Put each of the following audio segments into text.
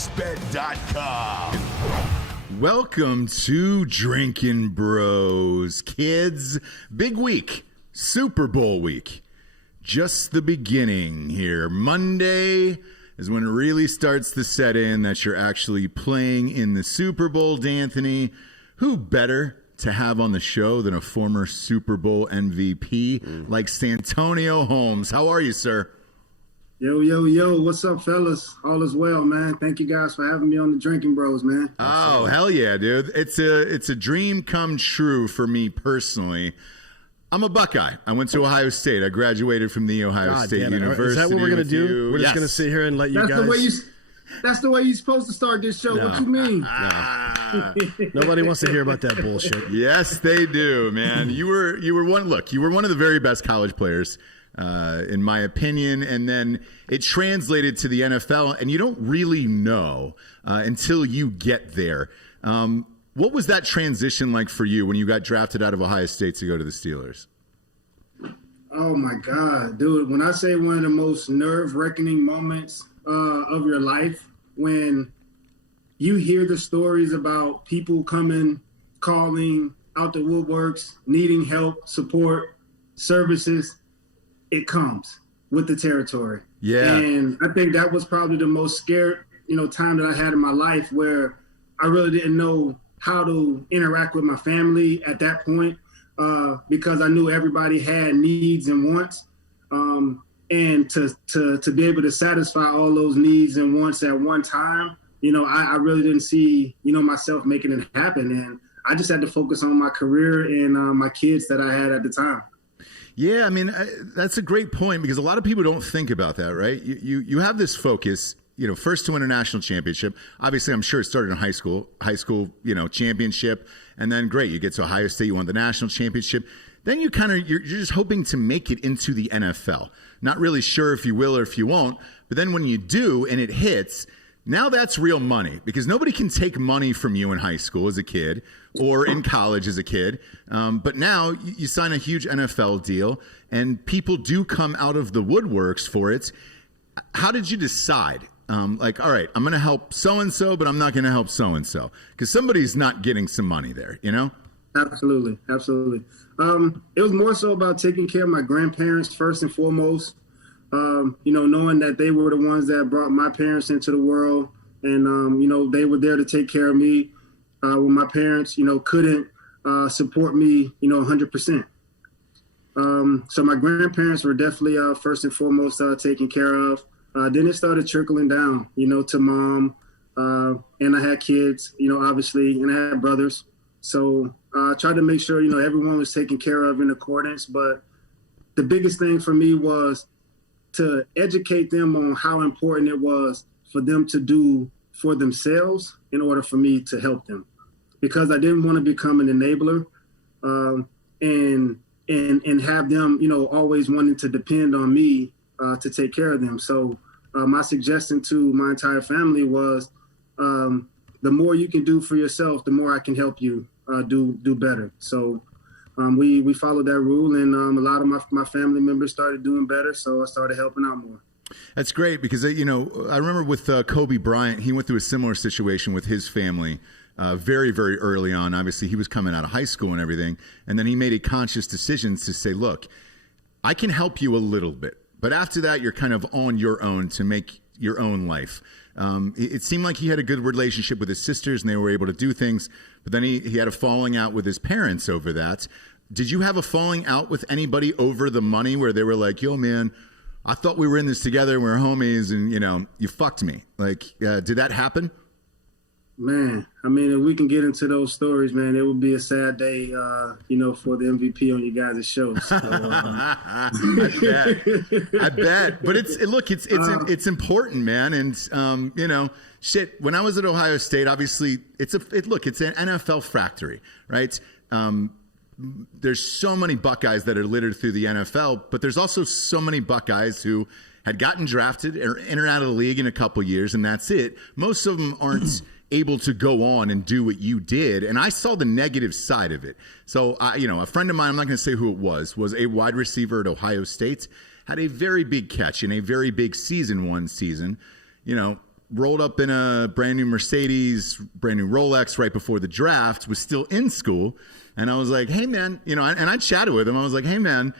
PointsBet.com. Welcome to Drinkin' Bros. Kids, big week, Super Bowl week. Just the beginning here. Monday is when it really starts to set in that you're actually playing in the Super Bowl. D'Anthony, who better to have on the show than a former Super Bowl MVP like Santonio Holmes? How are you, sir? Yo, what's up, fellas? All is well, man. Thank you guys for having me on the Drinkin' Bros, man. Oh, hell yeah, dude. It's a dream come true for me personally. I'm a Buckeye. I went to Ohio State. I graduated from the Ohio State University. Is that what we're going to do? We're just going to sit here and let you guys... That's the way you're supposed to start this show. No. What you mean? No. Nobody wants to hear about that bullshit. Yes, they do, man. You were one of the very best college players, in my opinion, and then it translated to the NFL, and you don't really know until you get there. What was that transition like for you when you got drafted out of Ohio State to go to the Steelers? Oh, my God, dude. When I say one of the most nerve-wracking moments of your life, when you hear the stories about people coming, calling out the woodworks, needing help, support, services, it comes with the territory. Yeah. And I think that was probably the most scared, time that I had in my life, where I really didn't know how to interact with my family at that point, because I knew everybody had needs and wants. And to be able to satisfy all those needs and wants at one time, I really didn't see, myself making it happen. And I just had to focus on my career and my kids that I had at the time. Yeah, I mean, that's a great point, because a lot of people don't think about that, right? You have this focus, first to win a national championship. Obviously, I'm sure it started in high school, championship. And then great, you get to Ohio State, you won the national championship. Then you're just hoping to make it into the NFL. Not really sure if you will or if you won't. But then when you do and it hits, now that's real money, because nobody can take money from you in high school as a kid or in college as a kid. But now you sign a huge NFL deal and people do come out of the woodworks for it. How did you decide? All right, I'm going to help so-and-so, but I'm not going to help so-and-so, because somebody's not getting some money there, Absolutely. It was more so about taking care of my grandparents first and foremost. Knowing that they were the ones that brought my parents into the world, and they were there to take care of me when my parents, couldn't support me, 100%. So my grandparents were definitely first and foremost taken care of. Then it started trickling down, to mom, and I had kids, obviously, and I had brothers. So I tried to make sure, everyone was taken care of in accordance. But the biggest thing for me was to educate them on how important it was for them to do for themselves in order for me to help them. Because I didn't want to become an enabler and have them, always wanting to depend on me to take care of them. So my suggestion to my entire family was, the more you can do for yourself, the more I can help you do better. So we followed that rule, and a lot of my family members started doing better, so I started helping out more. That's great, because, I remember with Kobe Bryant, he went through a similar situation with his family very, very early on. Obviously, he was coming out of high school and everything, and then he made a conscious decision to say, look, I can help you a little bit, but after that, you're kind of on your own to make your own life. It seemed like he had a good relationship with his sisters and they were able to do things, but then he had a falling out with his parents over that. Did you have a falling out with anybody over the money where they were like, yo, man, I thought we were in this together and we were homies and, you fucked me? Did that happen? Man, I mean, if we can get into those stories, man, it would be a sad day, for the MVP on you guys' show. So, I bet. But it's important, man. And, shit, when I was at Ohio State, obviously it's an NFL factory, right? There's so many Buckeyes that are littered through the NFL, but there's also so many Buckeyes who had gotten drafted or in or out of the league in a couple years, and that's it. Most of them aren't able to go on and do what you did, and I saw the negative side of it. So, a friend of mine, I'm not going to say who it was a wide receiver at Ohio State, had a very big catch in a very big season one season. rolled up in a brand new Mercedes, brand new Rolex right before the draft, was still in school. And I was like, hey, man, and I chatted with him. I was like, hey, man,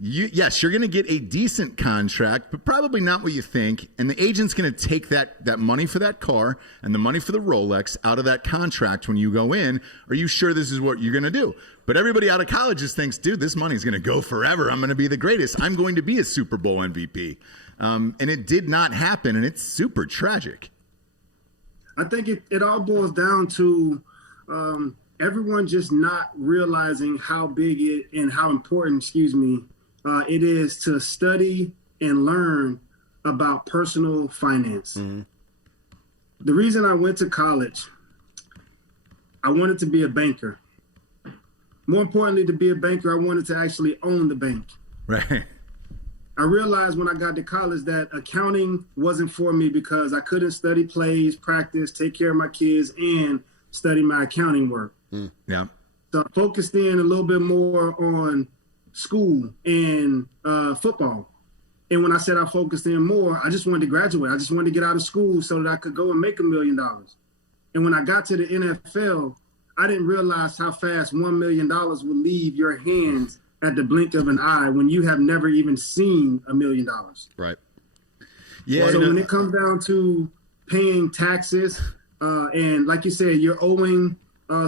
yes, you're going to get a decent contract, but probably not what you think. And the agent's going to take that money for that car and the money for the Rolex out of that contract when you go in. Are you sure this is what you're going to do? But everybody out of college just thinks, dude, this money's going to go forever. I'm going to be the greatest. I'm going to be a Super Bowl MVP. And it did not happen, and it's super tragic. I think it all boils down to everyone just not realizing how big and how important, it is to study and learn about personal finance. Mm-hmm. The reason I went to college, I wanted to be a banker. More importantly, to be a banker, I wanted to actually own the bank. Right. I realized when I got to college that accounting wasn't for me because I couldn't study plays, practice, take care of my kids, and study my accounting work. Mm. Yeah. So I focused in a little bit more on school and football. And when I said I focused in more, I just wanted to graduate. I just wanted to get out of school so that I could go and make $1 million. And when I got to the NFL, I didn't realize how fast $1 million would leave your hands at the blink of an eye when you have never even seen $1 million. Right. Yeah. So when it comes down to paying taxes, and like you said, you're owing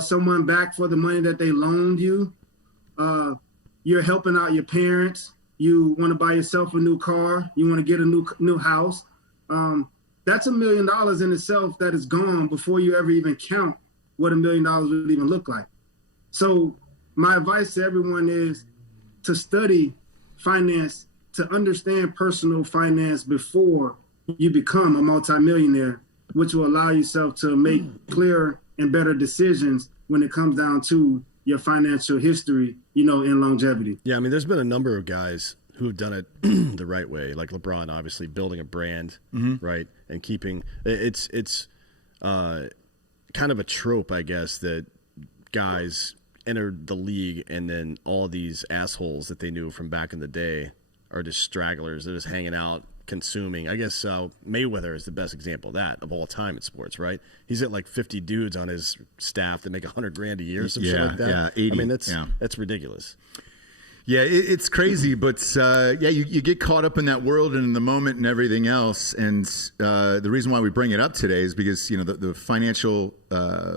someone back for the money that they loaned you. You're helping out your parents. You want to buy yourself a new car. You want to get a new house. That's $1 million in itself that is gone before you ever even count what $1 million would even look like. So my advice to everyone is to study finance, to understand personal finance before you become a multimillionaire, which will allow yourself to make clearer and better decisions when it comes down to your financial history, and longevity. Yeah, I mean, there's been a number of guys who've done it the right way, like LeBron, obviously building a brand, right, and keeping it's kind of a trope, I guess, that guys entered the league and then all these assholes that they knew from back in the day are just stragglers. They're just hanging out, consuming. I guess Mayweather is the best example of that of all time in sports, right? He's at like 50 dudes on his staff that make $100,000 a year or some shit like that. Yeah, 80. I mean, that's ridiculous. Yeah, it's crazy, but you get caught up in that world and in the moment and everything else. And the reason why we bring it up today is because the financial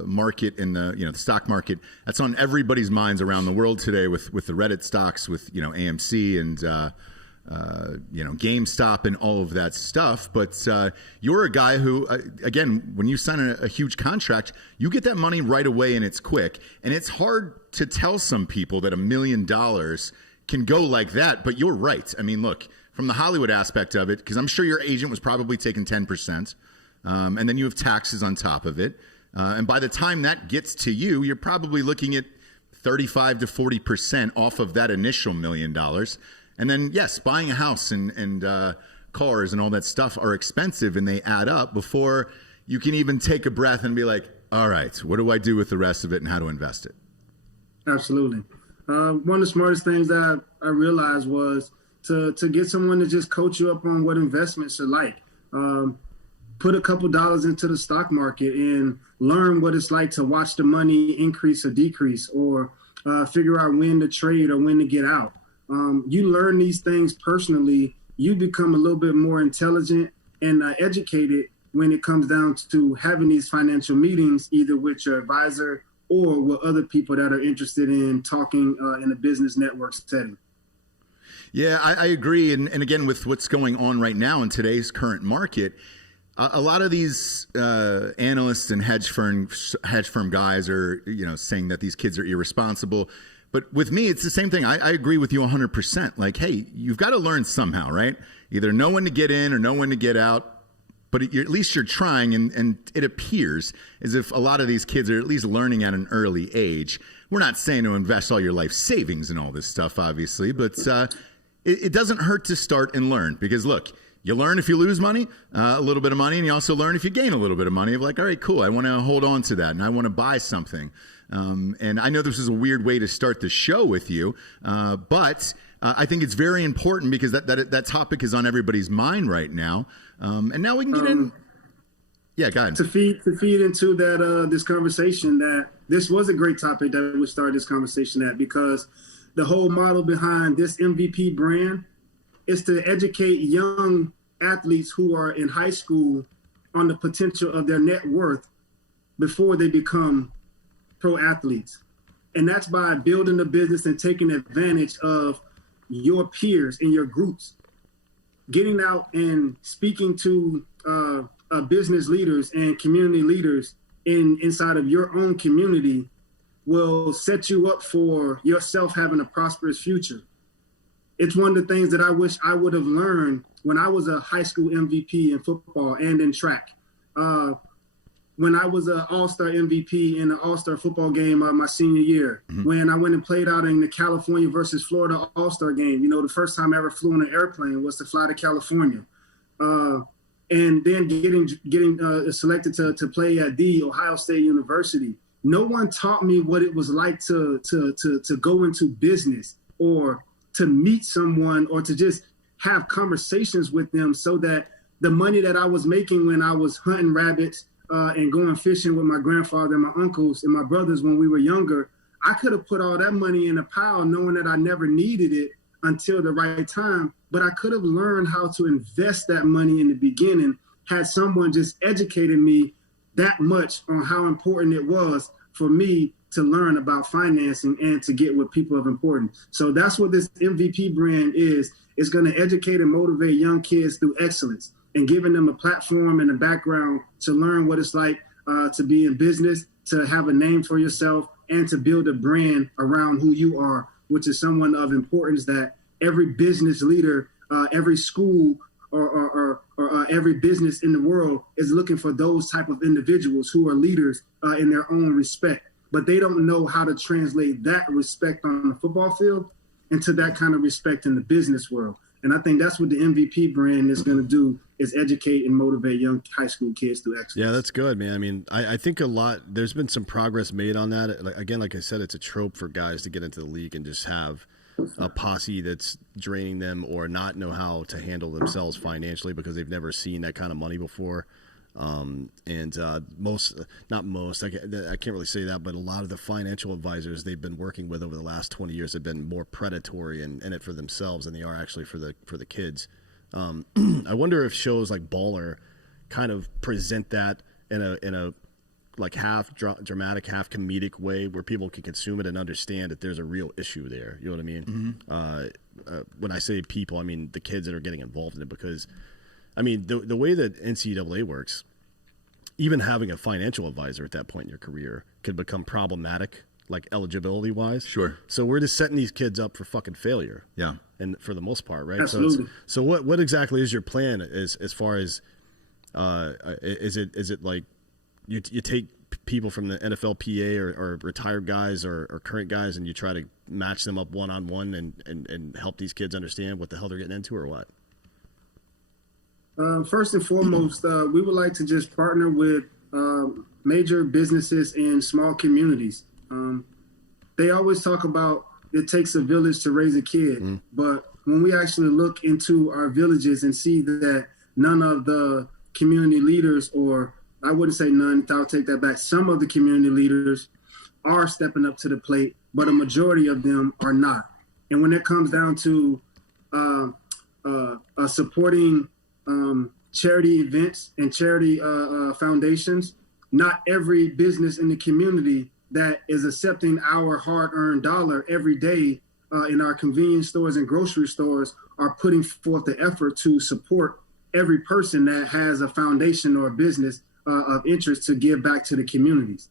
market and the stock market, that's on everybody's minds around the world today with the Reddit stocks, with AMC and GameStop and all of that stuff. But you're a guy who, again, when you sign a huge contract, you get that money right away and it's quick. And it's hard to tell some people that $1 million can go like that. But you're right. I mean, look, from the Hollywood aspect of it, because I'm sure your agent was probably taking 10%, and then you have taxes on top of it. And by the time that gets to you, you're probably looking at 35 to 40% off of that initial $1 million. And then, yes, buying a house and cars and all that stuff are expensive and they add up before you can even take a breath and be like, all right, what do I do with the rest of it and how to invest it? Absolutely. One of the smartest things that I realized was to get someone to just coach you up on what investments are like. Put a couple dollars into the stock market and learn what it's like to watch the money increase or decrease, or figure out when to trade or when to get out. You learn these things personally, you become a little bit more intelligent and educated when it comes down to having these financial meetings, either with your advisor or with other people that are interested in talking in a business network setting. Yeah, I agree. And again, with what's going on right now in today's current market, a lot of these analysts and hedge firm guys are, saying that these kids are irresponsible. But with me, it's the same thing. I agree with you 100%. Like, hey, you've got to learn somehow, right? Either know when to get in or know when to get out. But at least you're trying, and it appears as if a lot of these kids are at least learning at an early age. We're not saying to invest all your life savings and all this stuff, obviously, but it doesn't hurt to start and learn. Because, look, you learn if you lose money, a little bit of money, and you also learn if you gain a little bit of money. Of like, all right, cool, I want to hold on to that, and I want to buy something. And I know this is a weird way to start the show with you, but I think it's very important because that topic is on everybody's mind right now. And now we can get in. Yeah, go ahead. To feed into that this conversation, that this was a great topic that we started this conversation at, because the whole model behind this MVP brand is to educate young athletes who are in high school on the potential of their net worth before they become pro athletes. And that's by building a business and taking advantage of your peers in your groups, getting out and speaking to business leaders and community leaders inside of your own community will set you up for yourself having a prosperous future. It's one of the things that I wish I would have learned when I was a high school MVP in football and in track. When I was an all-star MVP in an all-star football game my senior year, when I went and played out in the California versus Florida all-star game, the first time I ever flew on an airplane was to fly to California. And then getting selected to play at the Ohio State University. No one taught me what it was like to go into business or to meet someone or to just have conversations with them, so that the money that I was making when I was hunting rabbits and going fishing with my grandfather and my uncles and my brothers when we were younger, I could have put all that money in a pile knowing that I never needed it until the right time. But I could have learned how to invest that money in the beginning had someone just educated me that much on how important it was for me to learn about financing and to get with people of importance. So that's what this MVP brand is. It's going to educate and motivate young kids through excellence and giving them a platform and a background to learn what it's like to be in business, to have a name for yourself, and to build a brand around who you are, which is someone of importance that every business leader, every school, or every business in the world is looking for those type of individuals who are leaders in their own respect. But they don't know how to translate that respect on the football field into that kind of respect in the business world. And I think that's what the MVP brand is going to do, is educate and motivate young high school kids through excellence. Yeah, that's good, man. I mean, I think there's been some progress made on that. Like I said, it's a trope for guys to get into the league and just have a posse that's draining them or not know how to handle themselves financially because they've never seen that kind of money before. Not most, I can't really say that, but a lot of the financial advisors they've been working with over the last 20 years have been more predatory and in it for themselves than they are actually for the kids. I wonder if shows like Baller kind of present that in a like half dramatic, half comedic way where people can consume it and understand that there's a real issue there. You know what I mean? Mm-hmm. When I say people, I mean the kids that are getting involved in it, because I mean, the way that NCAA works, even having a financial advisor at that point in your career could become problematic, like eligibility-wise. Sure. So we're just setting these kids up for fucking failure. Yeah. And for the most part, right? Absolutely. So what exactly is your plan as far as is it like you take people from the NFLPA or retired guys or current guys and you try to match them up one-on-one and help these kids understand what the hell they're getting into, or what? First and foremost, we would like to just partner with major businesses in small communities. They always talk about it takes a village to raise a kid, but when we actually look into our villages and see that none of the community leaders, or I wouldn't say none, I'll take that back, some of the community leaders are stepping up to the plate, but a majority of them are not. And when it comes down to supporting charity events and charity foundations, not every business in the community that is accepting our hard-earned dollar every day in our convenience stores and grocery stores are putting forth the effort to support every person that has a foundation or a business of interest to give back to the communities.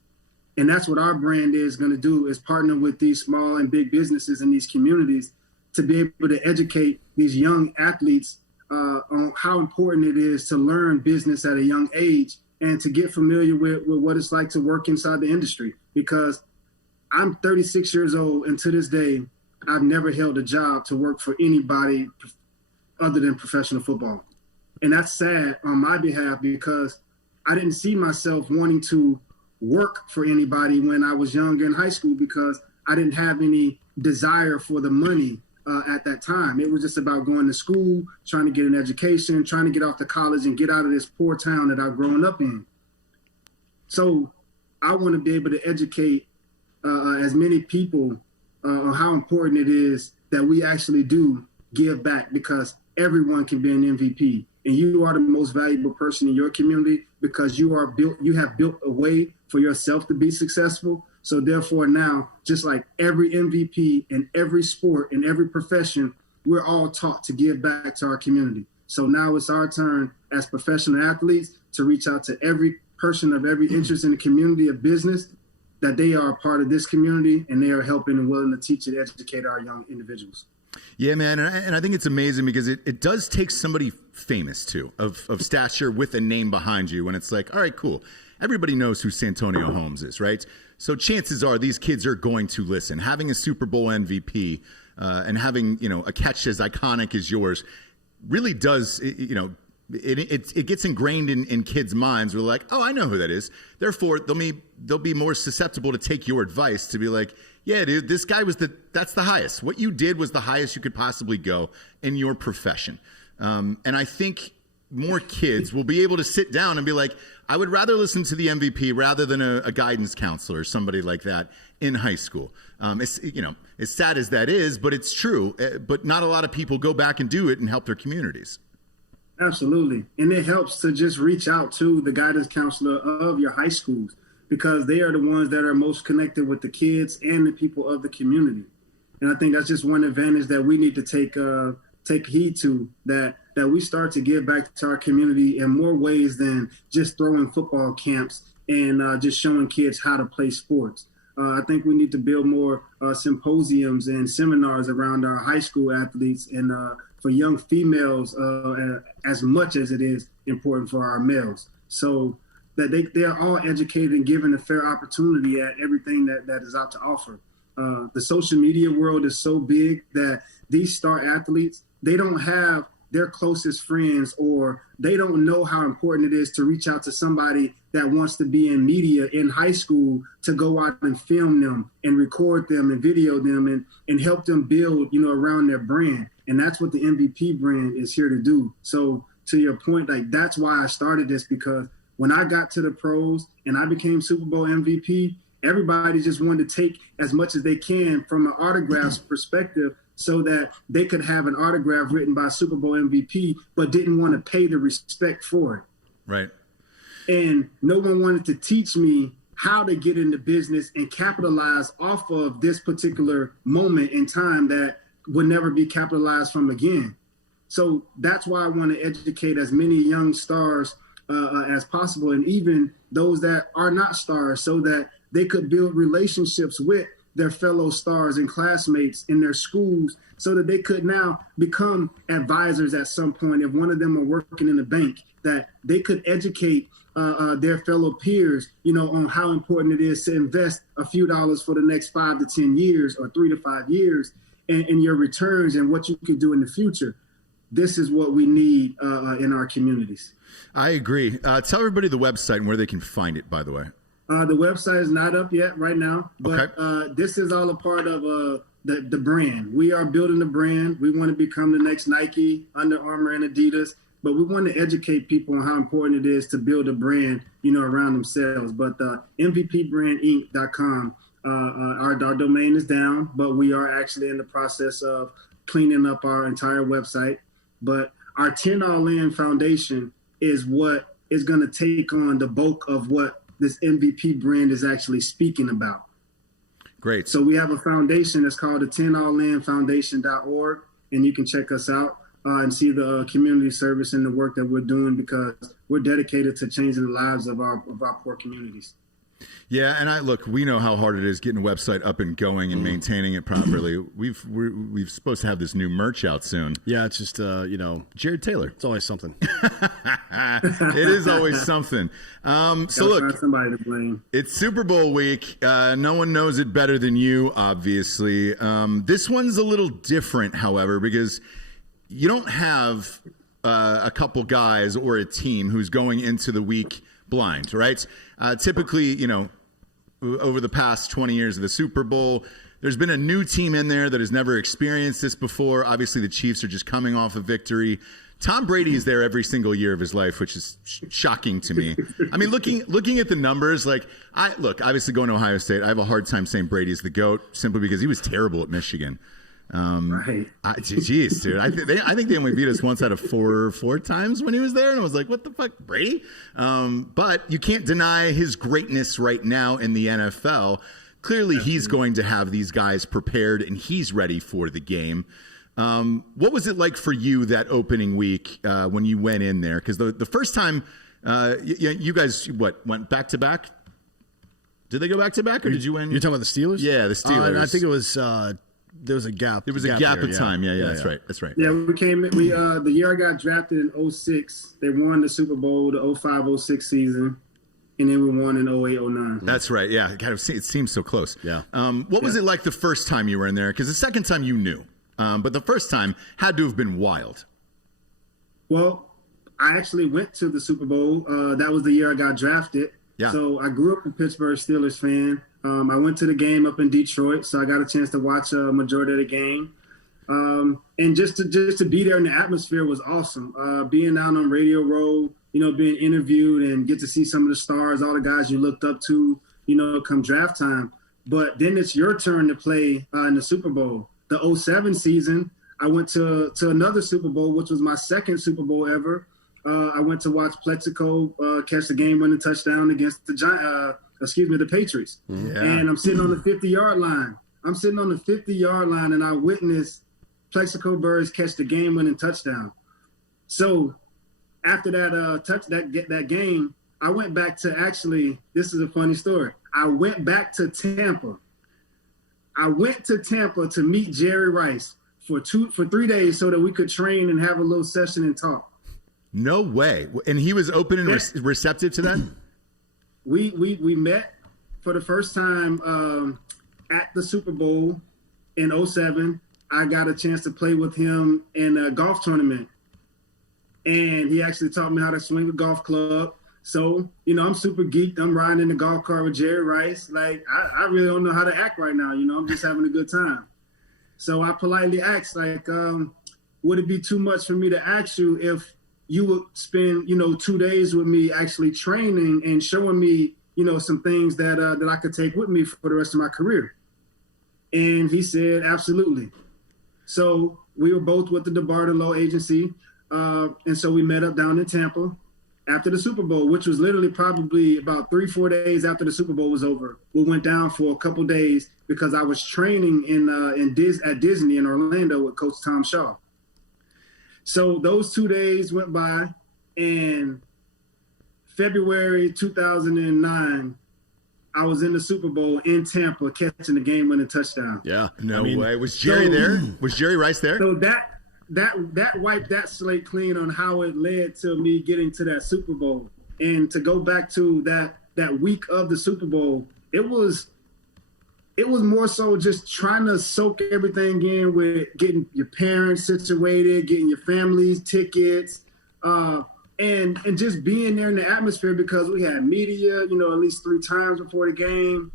And that's what our brand is going to do, is partner with these small and big businesses in these communities to be able to educate these young athletes on how important it is to learn business at a young age and to get familiar with what it's like to work inside the industry. Because I'm 36 years old, and to this day, I've never held a job to work for anybody other than professional football. And that's sad on my behalf, because I didn't see myself wanting to work for anybody when I was younger in high school, because I didn't have any desire for the money at that time. It was just about going to school, trying to get an education, trying to get off to college and get out of this poor town that I've grown up in. So I want to be able to educate as many people on how important it is that we actually do give back, because everyone can be an MVP. And you are the most valuable person in your community because you have built a way for yourself to be successful. So therefore now, just like every MVP in every sport, in every profession, we're all taught to give back to our community. So now it's our turn as professional athletes to reach out to every person of every interest in the community of business, that they are a part of this community and they are helping and willing to teach and educate our young individuals. Yeah, man, and I think it's amazing because it does take somebody famous too, of stature with a name behind you, when it's like, all right, cool. Everybody knows who Santonio Holmes is, right? So chances are these kids are going to listen. Having a Super Bowl MVP and having, a catch as iconic as yours really does, it gets ingrained in kids' minds. We're like, oh, I know who that is. Therefore, they'll be more susceptible to take your advice, to be like, yeah, dude, this guy that's the highest. What you did was the highest you could possibly go in your profession. And I think more kids will be able to sit down and be like, I would rather listen to the MVP rather than a guidance counselor or somebody like that in high school. It's as sad as that is, but it's true. But not a lot of people go back and do it and help their communities. Absolutely. And it helps to just reach out to the guidance counselor of your high schools, because they are the ones that are most connected with the kids and the people of the community. And I think that's just one advantage that we need to take heed to, that we start to give back to our community in more ways than just throwing football camps and just showing kids how to play sports. I think we need to build more symposiums and seminars around our high school athletes and for young females as much as it is important for our males. So that they are all educated and given a fair opportunity at everything that is out to offer. The social media world is so big that these star athletes, they don't have their closest friends, or they don't know how important it is to reach out to somebody that wants to be in media in high school, to go out and film them and record them and video them and help them build, around their brand. And that's what the MVP brand is here to do. So to your point, like, that's why I started this, because when I got to the pros and I became Super Bowl MVP, everybody just wanted to take as much as they can from an autographs perspective, so that they could have an autograph written by Super Bowl MVP, but didn't want to pay the respect for it. Right. And no one wanted to teach me how to get into business and capitalize off of this particular moment in time that would never be capitalized from again. So that's why I want to educate as many young stars as possible, and even those that are not stars, so that they could build relationships with their fellow stars and classmates in their schools, so that they could now become advisors at some point. If one of them are working in a bank, that they could educate their fellow peers, on how important it is to invest a few dollars for the next 5 to 10 years or 3 to 5 years, and your returns and what you could do in the future. This is what we need in our communities. I agree. Tell everybody the website and where they can find it, by the way. The website is not up yet right now, but Okay. This is all a part of the brand. We are building the brand. We want to become the next Nike, Under Armour, and Adidas, but we want to educate people on how important it is to build a brand, around themselves. But MVPbrandinc.com, our domain is down, but we are actually in the process of cleaning up our entire website. But our 10 All In Foundation is what is going to take on the bulk of what this MVP brand is actually speaking about. Great. So we have a foundation that's called the 10allinfoundation.org, and you can check us out and see the community service and the work that we're doing, because we're dedicated to changing the lives of our poor communities. Yeah, and we know how hard it is getting a website up and going and maintaining it properly. We're supposed to have this new merch out soon. Yeah, it's just Jared Taylor. it's always something. It is always something. So look, somebody to blame. It's Super Bowl week. No one knows it better than you, obviously. This one's a little different, however, because you don't have a couple guys or a team who's going into the week blind, right? Typically, over the past 20 years of the Super Bowl, there's been a new team in there that has never experienced this before. Obviously, the Chiefs are just coming off a victory. Tom Brady is there every single year of his life, which is shocking to me. I mean, looking at the numbers, like obviously going to Ohio State, I have a hard time saying Brady's the GOAT simply because he was terrible at Michigan. Right. Geez, dude. I think they only beat us once out of four times when he was there, and I was like, "What the fuck, Brady?" But you can't deny his greatness right now in the NFL. Clearly, he's going to have these guys prepared, and he's ready for the game. What was it like for you that opening week when you went in there? Because the first time you guys went back to back. Did they go back to back, or did you win? You're talking about the Steelers? Yeah, the Steelers. I think it was. There was a gap. There was a gap of time. Yeah, that's right. That's right. Yeah, we came. The year I got drafted in 2006, they won the Super Bowl, the 2005-06 season, and then we won in 2008-09. That's right. Yeah, God, it seems so close. Yeah. What was it like the first time you were in there? Because the second time you knew, but the first time had to have been wild. Well, I actually went to the Super Bowl. That was the year I got drafted. Yeah. So I grew up a Pittsburgh Steelers fan. I went to the game up in Detroit, so I got a chance to watch a majority of the game. And just to be there in the atmosphere was awesome. Being down on Radio Row, being interviewed and get to see some of the stars, all the guys you looked up to, come draft time. But then it's your turn to play in the Super Bowl. The 2007 season, I went to another Super Bowl, which was my second Super Bowl ever. I went to watch Plexico catch the game-winning touchdown against the Patriots. Yeah. And I'm sitting on the 50-yard line. And I witnessed Plexico Burress catch the game-winning touchdown. So after that game, I went back to this is a funny story. I went back to Tampa. I went to Tampa to meet Jerry Rice for 3 days so that we could train and have a little session and talk. No way. And he was open and receptive to that? We met for the first time at the Super Bowl in 2007. I got a chance to play with him in a golf tournament. And he actually taught me how to swing a golf club. So, I'm super geeked. I'm riding in the golf cart with Jerry Rice. Like, I really don't know how to act right now. I'm just having a good time. So I politely asked, would it be too much for me to ask you if you would spend, 2 days with me actually training and showing me, some things that I could take with me for the rest of my career? And he said, absolutely. So we were both with the DeBarter Law Agency. And so we met up down in Tampa after the Super Bowl, which was literally probably about 3-4 days after the Super Bowl was over. We went down for a couple days because I was training at Disney in Orlando with Coach Tom Shaw. So those 2 days went by, and February 2009, I was in the Super Bowl in Tampa catching the game-winning touchdown. Yeah. No way. Was Jerry there? Was Jerry Rice there? So that wiped that slate clean on how it led to me getting to that Super Bowl. And to go back to that week of the Super Bowl, it was more so just trying to soak everything in with getting your parents situated, getting your family's tickets, and just being there in the atmosphere because we had media, at least 3 times before the game.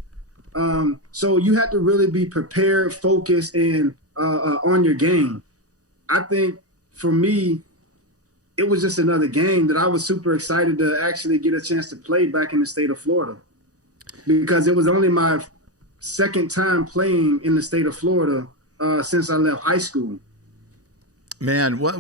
So you have to really be prepared, focused, and on your game. I think for me, it was just another game that I was super excited to actually get a chance to play back in the state of Florida because it was only my second time playing in the state of Florida since I left high school. Man, what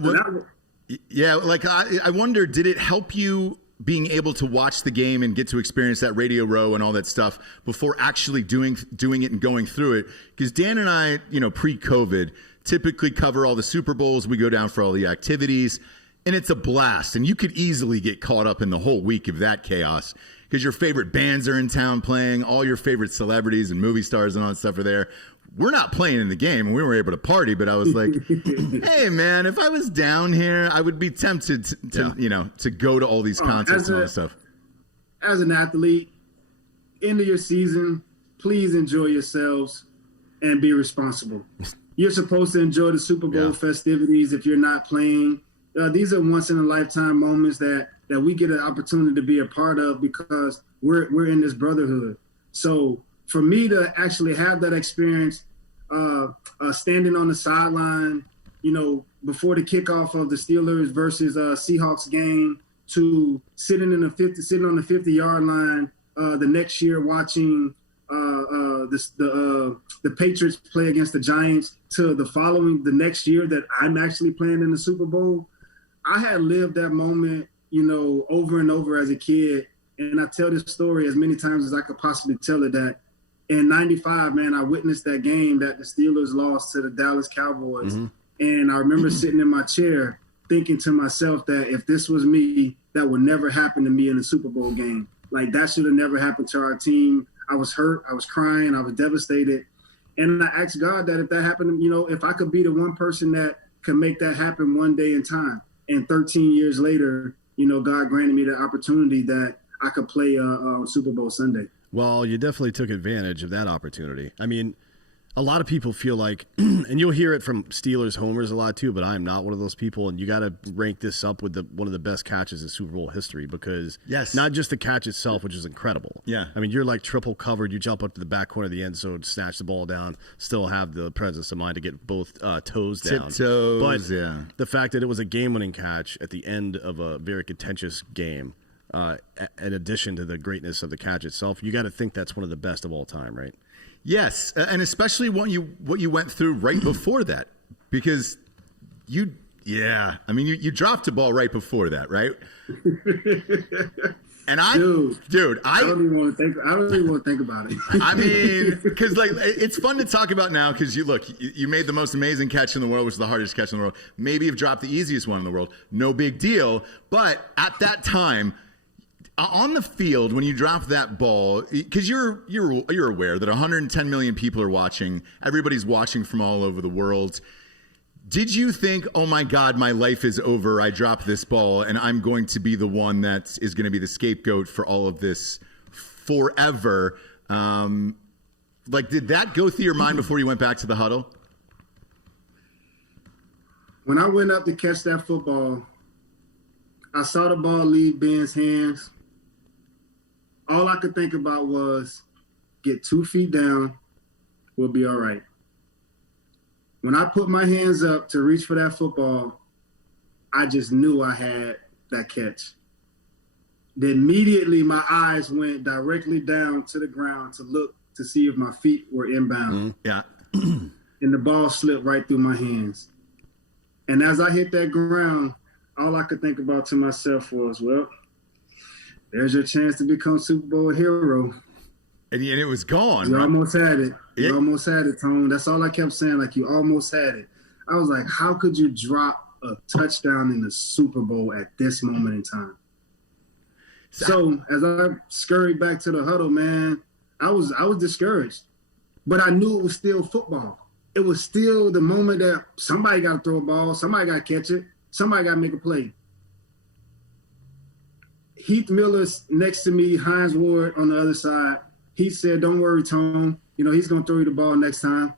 yeah, like I wonder, did it help you being able to watch the game and get to experience that Radio Row and all that stuff before actually doing it and going through it? Because Dan and I, pre-COVID, typically cover all the Super Bowls. We go down for all the activities, and it's a blast. And you could easily get caught up in the whole week of that chaos because your favorite bands are in town playing, all your favorite celebrities and movie stars and all that stuff are there. We're not playing in the game, and we were able to party, but I was like, hey, man, if I was down here, I would be tempted to go to all these concerts and all that stuff. As an athlete, end of your season, please enjoy yourselves and be responsible. You're supposed to enjoy the Super Bowl festivities if you're not playing. These are once-in-a-lifetime moments that we get an opportunity to be a part of because we're in this brotherhood. So for me to actually have that experience, standing on the sideline, before the kickoff of the Steelers versus Seahawks game to sitting on the 50-yard line the next year watching the Patriots play against the Giants to the next year that I'm actually playing in the Super Bowl. I had lived that moment, over and over as a kid. And I tell this story as many times as I could possibly tell it, that in 95, man, I witnessed that game that the Steelers lost to the Dallas Cowboys. Mm-hmm. And I remember sitting in my chair thinking to myself that if this was me, that would never happen to me in a Super Bowl game. Like, that should have never happened to our team. I was hurt. I was crying. I was devastated. And I asked God that if that happened, if I could be the one person that could make that happen one day in time. And 13 years later, God granted me the opportunity that I could play Super Bowl Sunday. Well, you definitely took advantage of that opportunity. I mean, a lot of people feel like, and you'll hear it from Steelers homers a lot too, but I am not one of those people. And you got to rank this up with one of the best catches in Super Bowl history, because not just the catch itself, which is incredible. Yeah. I mean, you're like triple covered. You jump up to the back corner of the end zone, snatch the ball down, still have the presence of mind to get both toes down. Tiptoes, but yeah. The fact that it was a game-winning catch at the end of a very contentious game, in addition to the greatness of the catch itself, you got to think that's one of the best of all time, right? Yes, and especially what you went through right before that, because you dropped a ball right before that, right? And I don't even want to think about it. I mean, because it's fun to talk about now, because you made the most amazing catch in the world, which is the hardest catch in the world. Maybe you've dropped the easiest one in the world. No big deal. But at that time, on the field, when you drop that ball, because you're aware that 110 million people are watching, everybody's watching from all over the world. Did you think, oh my God, my life is over, I dropped this ball, and I'm going to be the one that is going to be the scapegoat for all of this forever? Did that go through your mind before you went back to the huddle? When I went up to catch that football, I saw the ball leave Ben's hands. All I could think about was, get 2 feet down, we'll be all right. When I put my hands up to reach for that football, I just knew I had that catch. Then immediately my eyes went directly down to the ground to look to see if my feet were inbound. Yeah. And the ball slipped right through my hands. And as I hit that ground, all I could think about to myself was, well, there's your chance to become Super Bowl hero. And it was gone. You almost had it. You almost had it, Tone. That's all I kept saying, like, you almost had it. I was like, how could you drop a touchdown in the Super Bowl at this moment in time? So as I scurried back to the huddle, man, I was discouraged. But I knew it was still football. It was still the moment that somebody got to throw a ball, somebody got to catch it, somebody got to make a play. Heath Miller's next to me, Hines Ward on the other side. He said, don't worry, Tone. He's going to throw you the ball next time.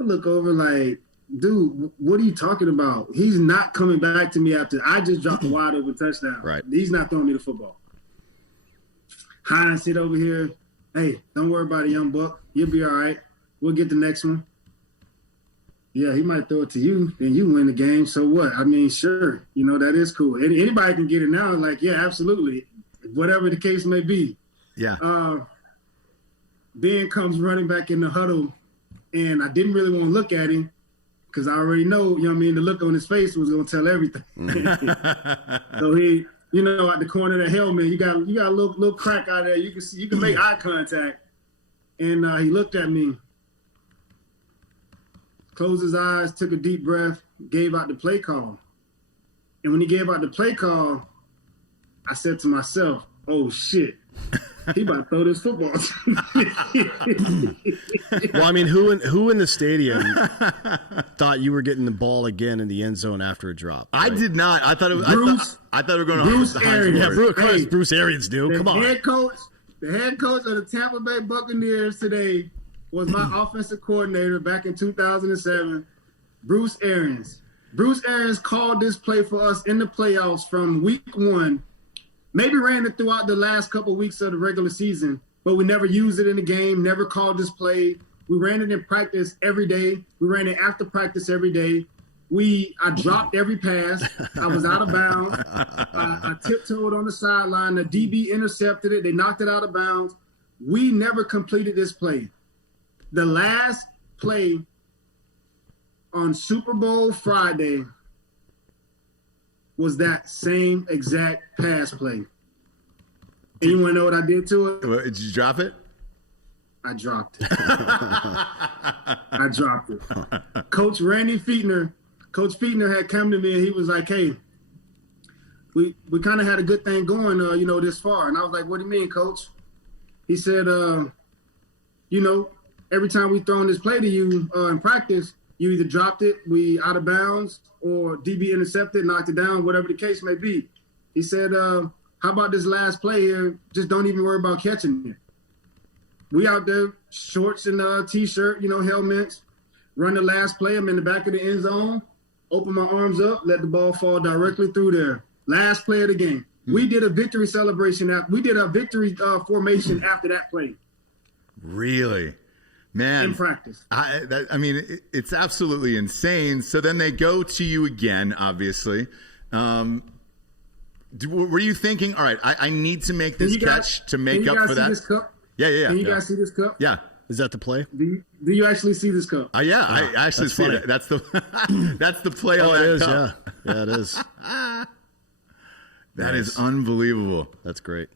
I look over like, dude, what are you talking about? He's not coming back to me after I just dropped a wide open touchdown. Right. He's not throwing me the football. Hines sit over here. Hey, don't worry about it, young buck. You'll be all right. We'll get the next one. Yeah, he might throw it to you, then you win the game. So what? I mean, sure. That is cool. Anybody can get it now. Like, yeah, absolutely. Whatever the case may be. Yeah. Ben comes running back in the huddle, and I didn't really want to look at him because I already know, the look on his face was going to tell everything. So he, at the corner of the helmet, you got a little crack out there. You can make eye contact. And he looked at me, closed his eyes, took a deep breath, gave out the play call. And when he gave out the play call, I said to myself, oh, shit. He about to throw this football. Well, I mean, who in the stadium thought you were getting the ball again in the end zone after a drop? Right? I did not. I thought it was. I thought we were going to Bruce Arians. Yeah, Bruce Arians, dude. Come on. The head coach of the Tampa Bay Buccaneers today was my offensive coordinator back in 2007, Bruce Arians. Bruce Arians called this play for us in the playoffs from week 1. Maybe ran it throughout the last couple of weeks of the regular season, but we never used it in the game, never called this play. We ran it in practice every day. We ran it after practice every day. I dropped every pass. I was out of bounds. I tiptoed on the sideline. The DB intercepted it. They knocked it out of bounds. We never completed this play. The last play on Super Bowl Friday was that same exact pass play. And you want to know what I did to it? Did you drop it? I dropped it. I dropped it. Coach Fichtner had come to me and he was like, hey, we kind of had a good thing going, this far. And I was like, what do you mean, Coach? He said, every time we thrown this play to you in practice, you either dropped it, we out of bounds, or DB intercepted, knocked it down, whatever the case may be. He said, how about this last play here? Just don't even worry about catching it. We out there, shorts and T-shirt, helmets, run the last play. I'm in the back of the end zone, open my arms up, let the ball fall directly through there. Last play of the game. We did a victory celebration. We did a victory formation after that play. Really? Man. In practice. It's absolutely insane. So then they go to you again, obviously. Were you thinking, all right, I need to make this catch to make up for that? This cup? Yeah. Can you guys see this cup? Yeah. Is that the play? Do you actually see this cup? Yeah, I actually see it. That's the that's the play on that cup. Yeah, it is. That is unbelievable. That's great.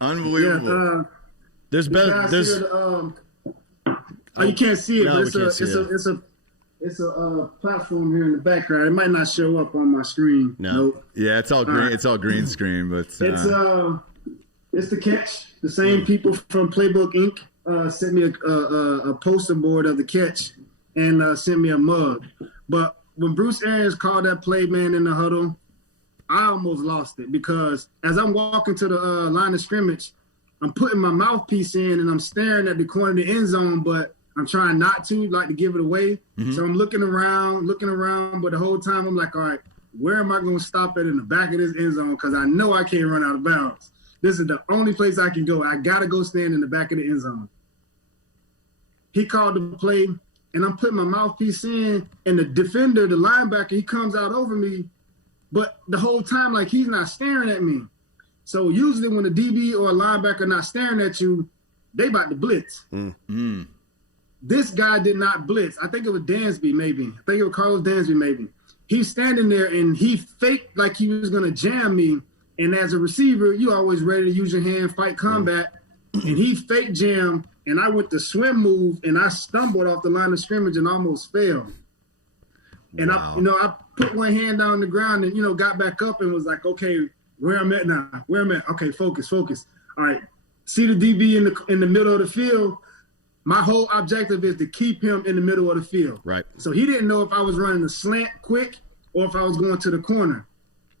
Unbelievable. There's better. You can't see it, no, but it's a platform here in the background. It might not show up on my screen. No. Nope. Yeah, it's all green. It's all green screen, but it's the catch. The same people from Playbook Inc. Sent me a poster board of the catch and sent me a mug. But when Bruce Arians called that play, man, in the huddle, I almost lost it because as I'm walking to the line of scrimmage, I'm putting my mouthpiece in and I'm staring at the corner of the end zone, but I'm trying not to give it away. Mm-hmm. So I'm looking around, but the whole time I'm like, all right, where am I going to stop at in the back of this end zone? Because I know I can't run out of bounds. This is the only place I can go. I got to go stand in the back of the end zone. He called the play, and I'm putting my mouthpiece in, and the defender, the linebacker, he comes out over me, but the whole time, like, he's not staring at me. So usually when a DB or a linebacker not staring at you, they about to blitz. Mm-hmm. This guy did not blitz. I think it was Dansby, maybe. I think it was Carlos Dansby, maybe. He's standing there, and he faked like he was going to jam me. And as a receiver, you always ready to use your hand, fight combat. And he fake jammed, and I went to swim move, and I stumbled off the line of scrimmage and almost fell. And wow. I put one hand down the ground and, got back up and was like, okay, where I'm at now, Okay, focus. All right, see the DB in the middle of the field. My whole objective is to keep him in the middle of the field. Right. So he didn't know if I was running a slant quick or if I was going to the corner.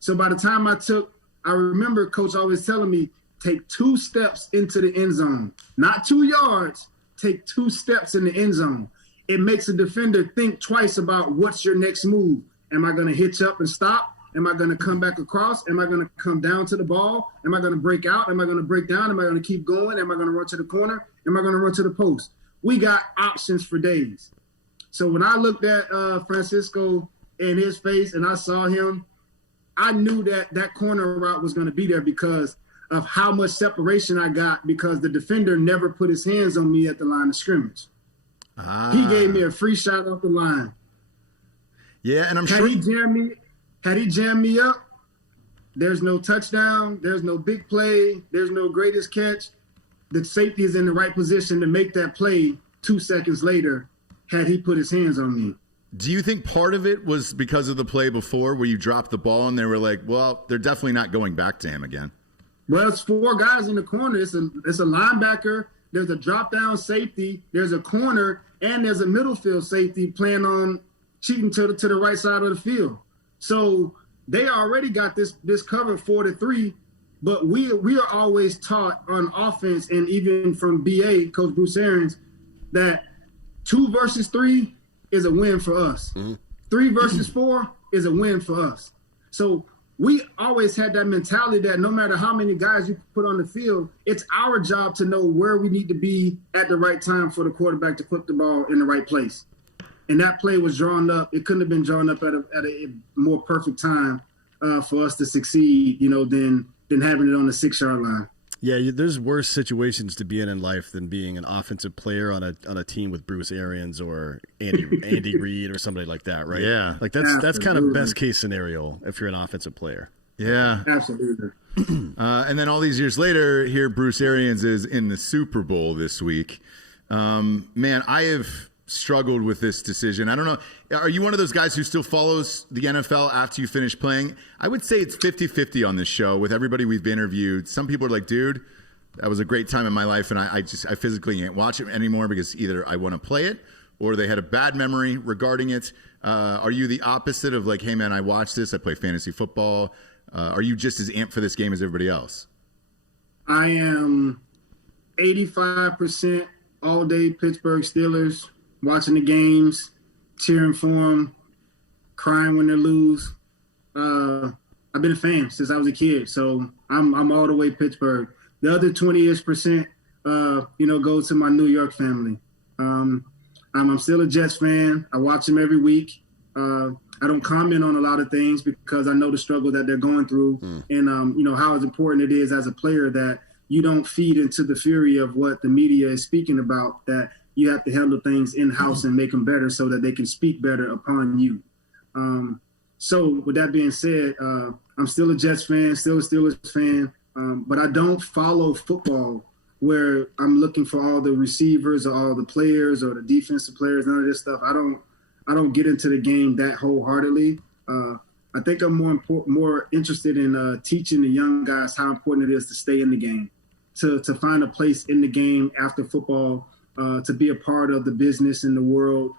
So by the time I remember Coach always telling me, take 2 steps into the end zone, not 2 yards, take 2 steps in the end zone. It makes a defender think twice about what's your next move. Am I going to hitch up and stop? Am I going to come back across? Am I going to come down to the ball? Am I going to break out? Am I going to break down? Am I going to keep going? Am I going to run to the corner? Am I going to run to the post? We got options for days. So when I looked at Francisco in his face and I saw him, I knew that corner route was going to be there because of how much separation I got because the defender never put his hands on me at the line of scrimmage. He gave me a free shot off the line. Yeah, and had he jammed me up, there's no touchdown, there's no big play, there's no greatest catch. The safety is in the right position to make that play 2 seconds later had he put his hands on me. Do you think part of it was because of the play before where you dropped the ball and they were like, well, they're definitely not going back to him again? Well, it's 4 guys in the corner. It's a linebacker. There's a drop-down safety. There's a corner, and there's a middle field safety playing on cheating to the right side of the field. So they already got this covered 4-3, but we are always taught on offense and even from BA, Coach Bruce Arians, that 2 versus 3 is a win for us. Mm-hmm. 3 versus 4 is a win for us. So we always had that mentality that no matter how many guys you put on the field, it's our job to know where we need to be at the right time for the quarterback to put the ball in the right place. And that play was drawn up. It couldn't have been drawn up at a more perfect time for us to succeed, than having it on the 6-yard line. Yeah, there's worse situations to be in life than being an offensive player on a team with Bruce Arians or Andy Reid or somebody like that, right? Yeah, like that's kind of best case scenario if you're an offensive player. Yeah, absolutely. And then all these years later, here Bruce Arians is in the Super Bowl this week. Man, I have struggled with this decision. I don't know. Are you one of those guys who still follows the NFL after you finish playing? I would say it's 50-50 on this show with everybody we've interviewed. Some people are like, dude, that was a great time in my life, and I physically can't watch it anymore because either I want to play it or they had a bad memory regarding it. Are you the opposite of like, hey, man, I watch this, I play fantasy football? Are you just as amped for this game as everybody else? I am 85% all day Pittsburgh Steelers, watching the games, cheering for them, crying when they lose. I've been a fan since I was a kid, so I'm all the way Pittsburgh. The other 20-ish%, goes to my New York family. I'm still a Jets fan. I watch them every week. I don't comment on a lot of things because I know the struggle that they're going through and, how important it is as a player that you don't feed into the fury of what the media is speaking about, that you have to handle things in-house and make them better so that they can speak better upon you. So with that being said, I'm still a Jets fan, still a Steelers fan, but I don't follow football where I'm looking for all the receivers or all the players or the defensive players, none of this stuff. I don't get into the game that wholeheartedly. I think I'm more interested in teaching the young guys how important it is to stay in the game, to find a place in the game after football, to be a part of the business in the world,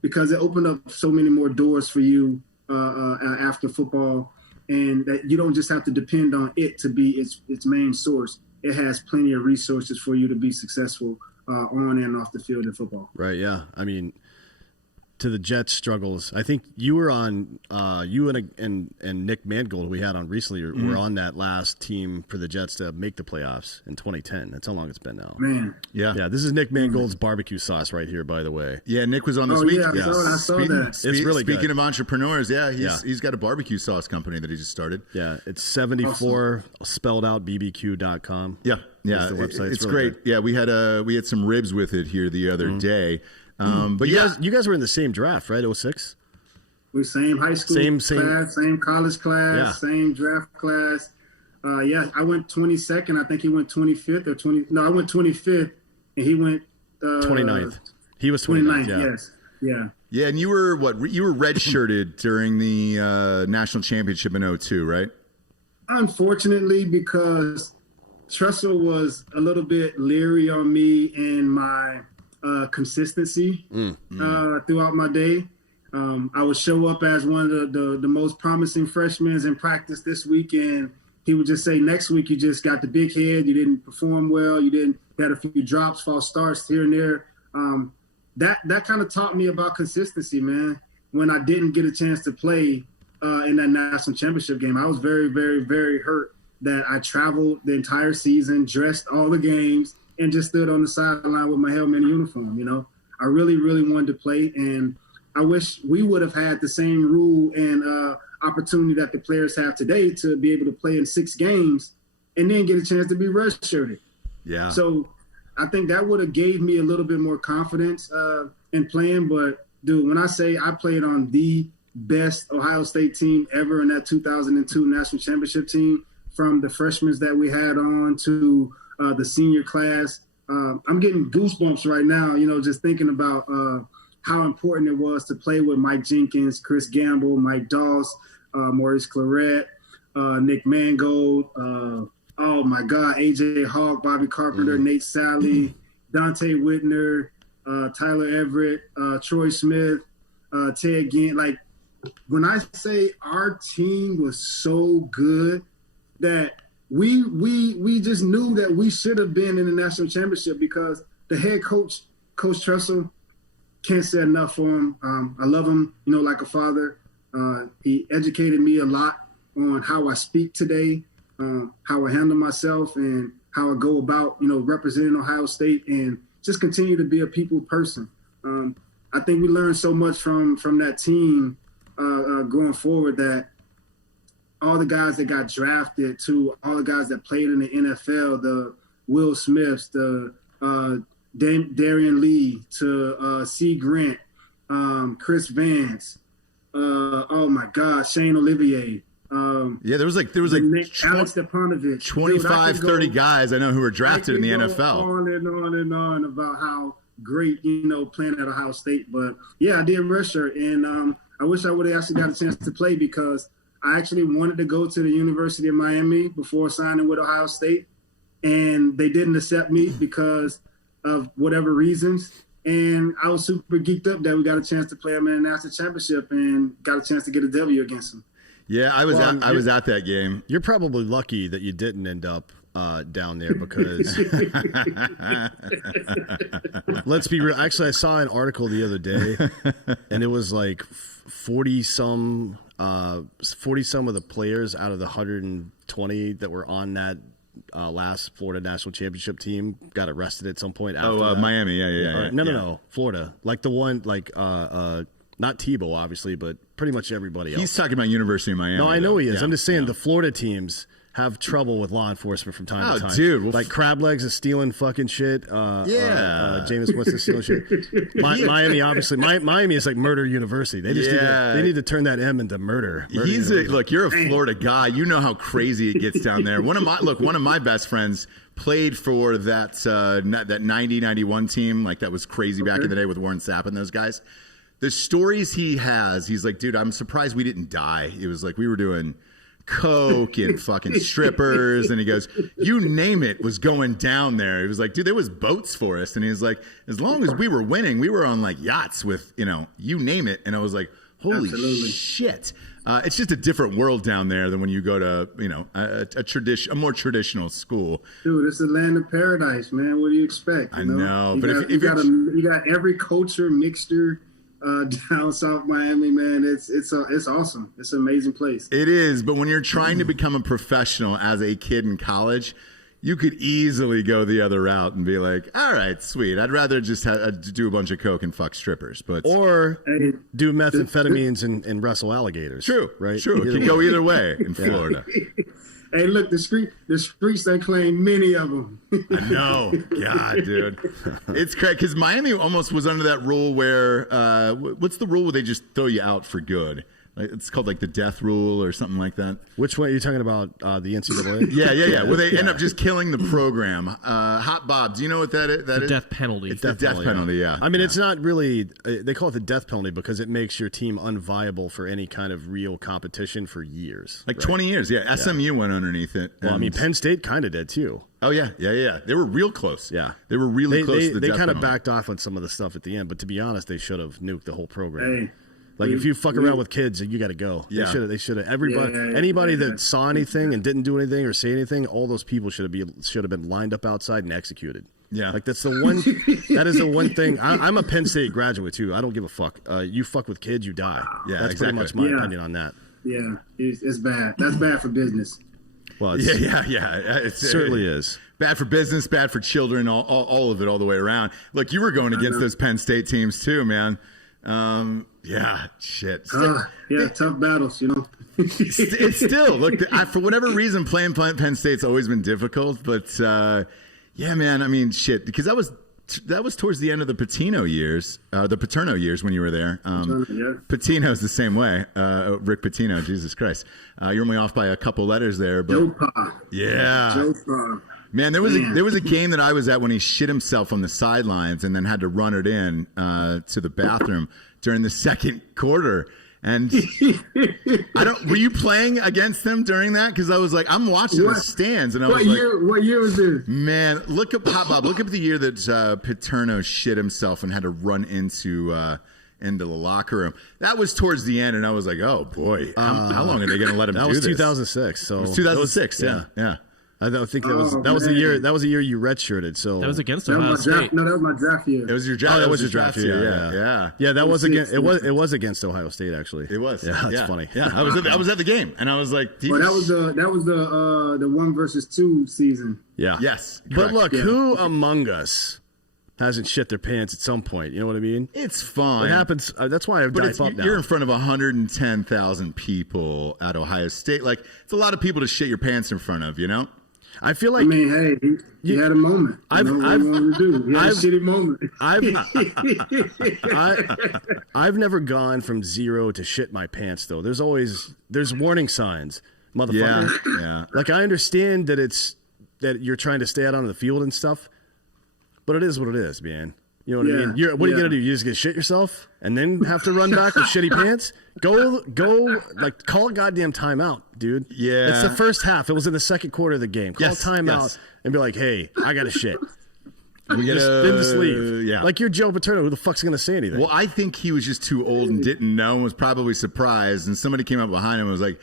because it opened up so many more doors for you after football, and that you don't just have to depend on it to be its main source. It has plenty of resources for you to be successful on and off the field in football. Right, yeah. I mean, to the Jets' struggles, I think you were on you and Nick Mangold, who we had on recently, were on that last team for the Jets to make the playoffs in 2010. That's how long it's been now. Man, yeah. This is Nick Mangold's barbecue sauce right here, by the way. Yeah, Nick was on this week. Yeah, I saw that. It's really good. Speaking of entrepreneurs, he's got a barbecue sauce company that he just started. Yeah, it's 74 spelled out bbq.com. Yeah, Is the website. It's really great. good. Yeah, we had some ribs with it here the other day. But you guys were in the same draft, right? 06? We same high school class, same college class, same draft class. I went 22nd. I think he went 25th or 20. No, I went 25th, and he went 29th. He was 29th. Yeah. Yes. Yeah. Yeah, and you were redshirted during the national championship in 02, right? Unfortunately, because Tressel was a little bit leery on me and my consistency throughout my day. I would show up as one of the most promising freshmen in practice this week, and he would just say, next week you just got the big head, you didn't perform well, you had a few drops, false starts here and there. That kind of taught me about consistency, man. When I didn't get a chance to play in that national championship game, I was very, very, very hurt that I traveled the entire season, dressed all the games, and just stood on the sideline with my helmet and uniform. I really, really wanted to play, and I wish we would have had the same rule and opportunity that the players have today to be able to play in 6 games and then get a chance to be redshirted. Yeah. So I think that would have gave me a little bit more confidence in playing. But, dude, when I say I played on the best Ohio State team ever in that 2002 national championship team, from the freshmen that we had on to the senior class, I'm getting goosebumps right now, just thinking about how important it was to play with Mike Jenkins, Chris Gamble, Mike Doss, Maurice Claret, Nick Mangold, oh my God, AJ Hawk, Bobby Carpenter, Nate Sally, Dante Whitner, Tyler Everett, Troy Smith, Ted Ginn. Like, when I say our team was so good that we just knew that we should have been in the national championship, because the head coach, Coach Tressel, can't say enough for him. I love him, like a father. He educated me a lot on how I speak today, how I handle myself, and how I go about, representing Ohio State, and just continue to be a people person. I think we learned so much from that team going forward, that all the guys that got drafted to all the guys that played in the NFL, the Will Smiths, the Darian Lee, to C. Grant, Chris Vance, oh my God, Shane Olivier. There was like Alex Stepanovich, 25, 30 guys I know who were drafted in the NFL. On and on about how great, playing at Ohio State. But yeah, I did redshirt, and I wish I would have actually got a chance to play, because I actually wanted to go to the University of Miami before signing with Ohio State, and they didn't accept me because of whatever reasons. And I was super geeked up that we got a chance to play them in a national championship and got a chance to get a W against them. Yeah, I was at that game. You're probably lucky that you didn't end up down there, because let's be real. Actually, I saw an article the other day, and it was like 40 some of the players out of the 120 that were on that last Florida national championship team got arrested at some point. After Miami, yeah. No, Florida, like the one, like not Tebow, obviously, but pretty much everybody else. He's talking about University of Miami. No, I know he is. Yeah, I'm just saying the Florida teams have trouble with law enforcement from time to time. Dude. Like Crab Legs is stealing fucking shit. Jameis Winston stealing shit. Miami, obviously. Miami is like murder university. They just need to turn that M into murder. Look, you're a Florida guy. You know how crazy it gets down there. One of my best friends played for that 90-91 team. Like, that was crazy back in the day with Warren Sapp and those guys. The stories he has, he's like, dude, I'm surprised we didn't die. It was like we were doing coke and fucking strippers, and he goes, you name it was going down there. He was like, dude, there was boats for us, and he was like, as long as we were winning, we were on like yachts with, you name it. And I was like, holy shit. It's just a different world down there than when you go to a more traditional school. Dude, it's the land of paradise, man. What do you expect? I know, but if you got every culture mixture down South Miami, man, it's awesome. It's an amazing place. It is, but when you're trying to become a professional as a kid in college, you could easily go the other route and be like, all right, sweet. I'd rather just do a bunch of coke and fuck strippers, or do methamphetamines and wrestle alligators. True, right? True. It can go either way in Florida. Hey, look, the streets, they claim many of them. I know. God, dude. It's crazy, because Miami almost was under that rule where, what's the rule where they just throw you out for good? It's called like the death rule or something like that. Which way are you talking about? The NCAA? Yeah. Where they end up just killing the program. Hot Bob, do you know what that is? The death penalty. It's the death penalty, yeah. I mean, it's not really, they call it the death penalty because it makes your team unviable for any kind of real competition for years. Like 20 years, yeah. SMU went underneath it. Well, I mean, Penn State kind of did too. Oh, yeah. They were real close. Yeah. They were really close to the death death penalty. They kind of penalty. backed off on some of the stuff at the end, but to be honest, they should have nuked the whole program. Hey. Like, if you fuck around with kids, you got to go. Yeah. They should have. Anybody that saw anything and didn't do anything or say anything, all those people should have been lined up outside and executed. Yeah. Like, that's the one. That is the one thing. I'm a Penn State graduate too. I don't give a fuck. You fuck with kids, you die. Yeah, that's exactly. pretty much my opinion on that. Yeah, it's bad. That's bad for business. Well, yeah. It certainly is. Bad for business, bad for children, all of it, all the way around. Look, you were going against those Penn State teams too, man. Yeah, shit. Tough battles, It's still, look, for whatever reason, playing Penn State's always been difficult, but yeah, man, I mean, shit, because that was towards the end of the Paterno years when you were there. Patino's the same way. Rick Pitino, Jesus Christ. You're only off by a couple letters there, but yeah. Man, there was a game that I was at when he shit himself on the sidelines and then had to run it in to the bathroom during the second quarter. And were you playing against them during that? Because I was like, I'm watching the stands, and I was like, what year was this? Man, look up Bob. Look up the year that Paterno shit himself and had to run into the locker room. That was towards the end, and I was like, oh boy, how long are they going to let him do this? That was 2006. So it was 2006. Yeah. I think that was the year. That was the year you redshirted. So that was against Ohio State. No, that was my draft year. It was your draft. Oh, that was your draft year. Yeah. That was against. It was against Ohio State actually. It was. Yeah, that's funny. Yeah, I was at the game, and I was like, that was the 1 versus 2 season. Yeah. Yes. But look, who among us hasn't shit their pants at some point. You know what I mean? It's fine. It happens. That's why I dive up now. You're in front of 110,000 people at Ohio State. Like, it's a lot of people to shit your pants in front of, you know? I feel like. I mean, hey, he had a moment. He had a shitty moment. I've never gone from 0 to shit my pants though. There's warning signs, motherfucker. Yeah. Like I understand that you're trying to stay out on the field and stuff, but it is what it is, man. You know what I mean? What are you gonna do? You just gonna shit yourself and then have to run back with shitty pants? Go! Like call a goddamn timeout, dude. Yeah, it's the first half. It was in the second quarter of the game. Call a timeout and be like, "Hey, I got to shit." We just leave. Yeah, like you're Joe Paterno. Who the fuck's gonna say anything? Well, I think he was just too old and didn't know and was probably surprised. And somebody came up behind him and was like,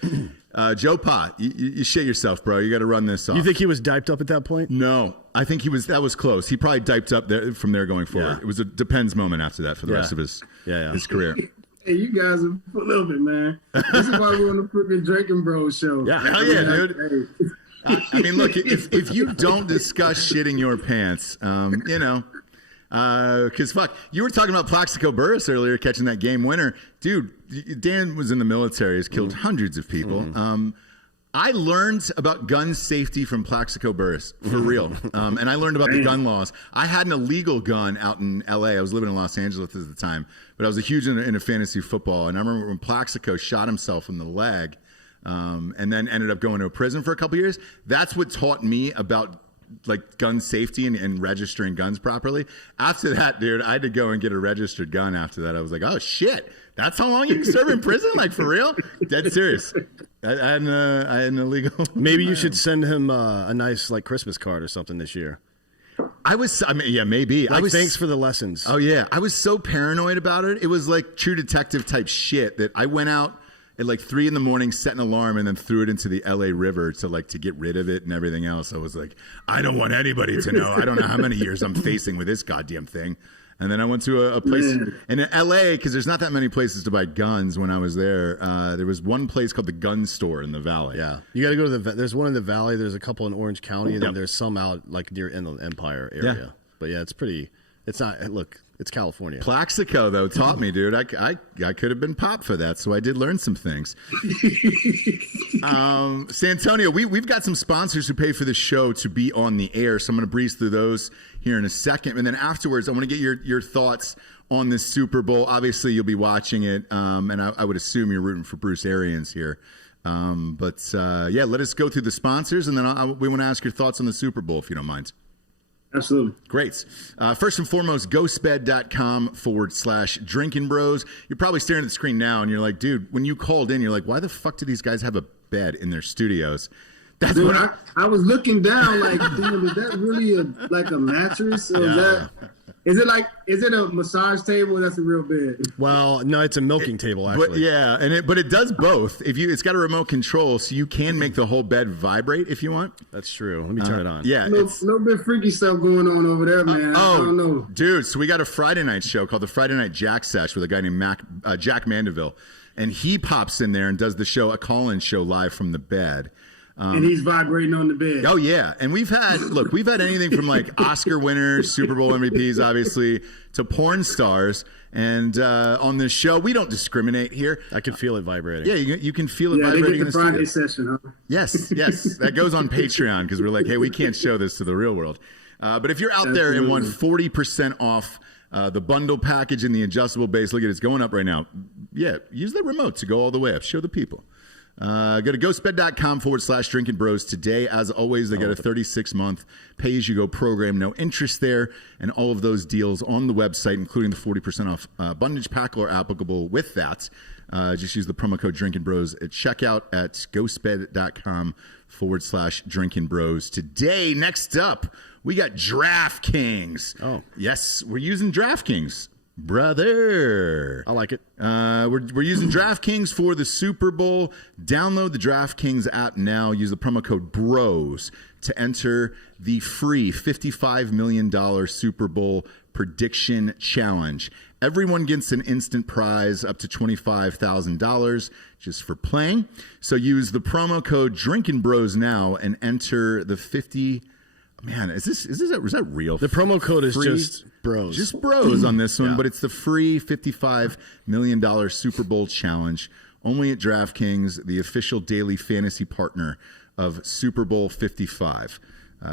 "Joe Pa, you shit yourself, bro. You got to run this off." You think he was diped up at that point? No, I think that was close. He probably diped up there from there going forward. Yeah. It was a depends moment after that for the rest of his career. Hey, you guys are full of it, man. This is why we're on the freaking Drinkin Bros show. Yeah, hell yeah, dude. I mean, look, if you don't discuss shitting your pants, you know, because fuck, you were talking about Plaxico Burress earlier catching that game winner. Dude, Dan was in the military, has killed hundreds of people. I learned about gun safety from Plaxico Burress, for real. And I learned about the gun laws. I had an illegal gun out in L.A. I was living in Los Angeles at the time, but I was a huge into fantasy football. And I remember when Plaxico shot himself in the leg and then ended up going to a prison for a couple years. That's what taught me about like gun safety and registering guns properly. After that, dude, I had to go and get a registered gun after that. I was like, oh, shit. That's how long you can serve in prison? Like, for real? Dead serious. I had an illegal. Maybe you should send him a nice like Christmas card or something this year. Yeah, maybe. Like, thanks for the lessons. Oh, yeah. I was so paranoid about it. It was like True Detective type shit that I went out at like 3 a.m, set an alarm, and then threw it into the LA River to get rid of it and everything else. I was like, I don't want anybody to know. I don't know how many years I'm facing with this goddamn thing. And then I went to a place in LA because there's not that many places to buy guns. When I was there, there was one place called the Gun Store in the Valley. Yeah, you got to go to there's one in the Valley. There's a couple in Orange County, and then there's some out like near Inland Empire area. Yeah. But yeah, it's pretty. It's not. Look, it's California. Plaxico though taught me, dude. I could have been popped for that, so I did learn some things. Santonio, we've got some sponsors who pay for the show to be on the air, so I'm going to breeze through those here in a second, and then afterwards, I want to get your thoughts on this Super Bowl. Obviously, you'll be watching it, and I would assume you're rooting for Bruce Arians here. But let us go through the sponsors, and then we want to ask your thoughts on the Super Bowl, if you don't mind. Absolutely. Great. First and foremost, ghostbed.com/Drinkin Bros. You're probably staring at the screen now and you're like, dude, when you called in, you're like, why the fuck do these guys have a bed in their studios? That's dude, I was looking down like, damn, is that really like a mattress? Or is it a massage table? That's a real bed. Well, no, it's a milking table actually. But it does both. It's got a remote control, so you can make the whole bed vibrate if you want. That's true. Let me turn it on. Yeah, little bit freaky stuff going on over there, man. I don't know, dude. So we got a Friday night show called the Friday Night Jack Sesh with a guy named Jack Mandeville, and he pops in there and does a call-in show live from the bed. And he's vibrating on the bed. Oh, yeah. And we've had anything from like Oscar winners, Super Bowl MVPs, obviously, to porn stars. And on this show, we don't discriminate here. I can feel it vibrating. Yeah, you can feel it vibrating. They get the Friday session, huh? Yes. That goes on Patreon because we're like, hey, we can't show this to the real world. But if you're out there and want 40% off the bundle package and the adjustable base, look at it, it's going up right now. Yeah, use the remote to go all the way up. Show the people. Go to ghostbed.com/Drinkin Bros today. As always, they got a 36-month pay-as-you-go program, no interest there, and all of those deals on the website, including the 40% off bondage pack, are applicable with that. Just use the promo code Drinkin Bros at checkout at ghostbed.com/Drinkin Bros today. Next up, we got DraftKings. Oh, yes, we're using DraftKings. Brother, I like it. We're using DraftKings for the Super Bowl. Download the DraftKings app now. Use the promo code BROS to enter the free $55 million Super Bowl prediction challenge. Everyone gets an instant prize up to $25,000 just for playing. So use the promo code Drinkin Bros now and enter the $55 Man, is that real? The promo code is just bros. Just bros on this one, Yeah. but it's the free $55 million Super Bowl challenge only at DraftKings, the official daily fantasy partner of Super Bowl 55.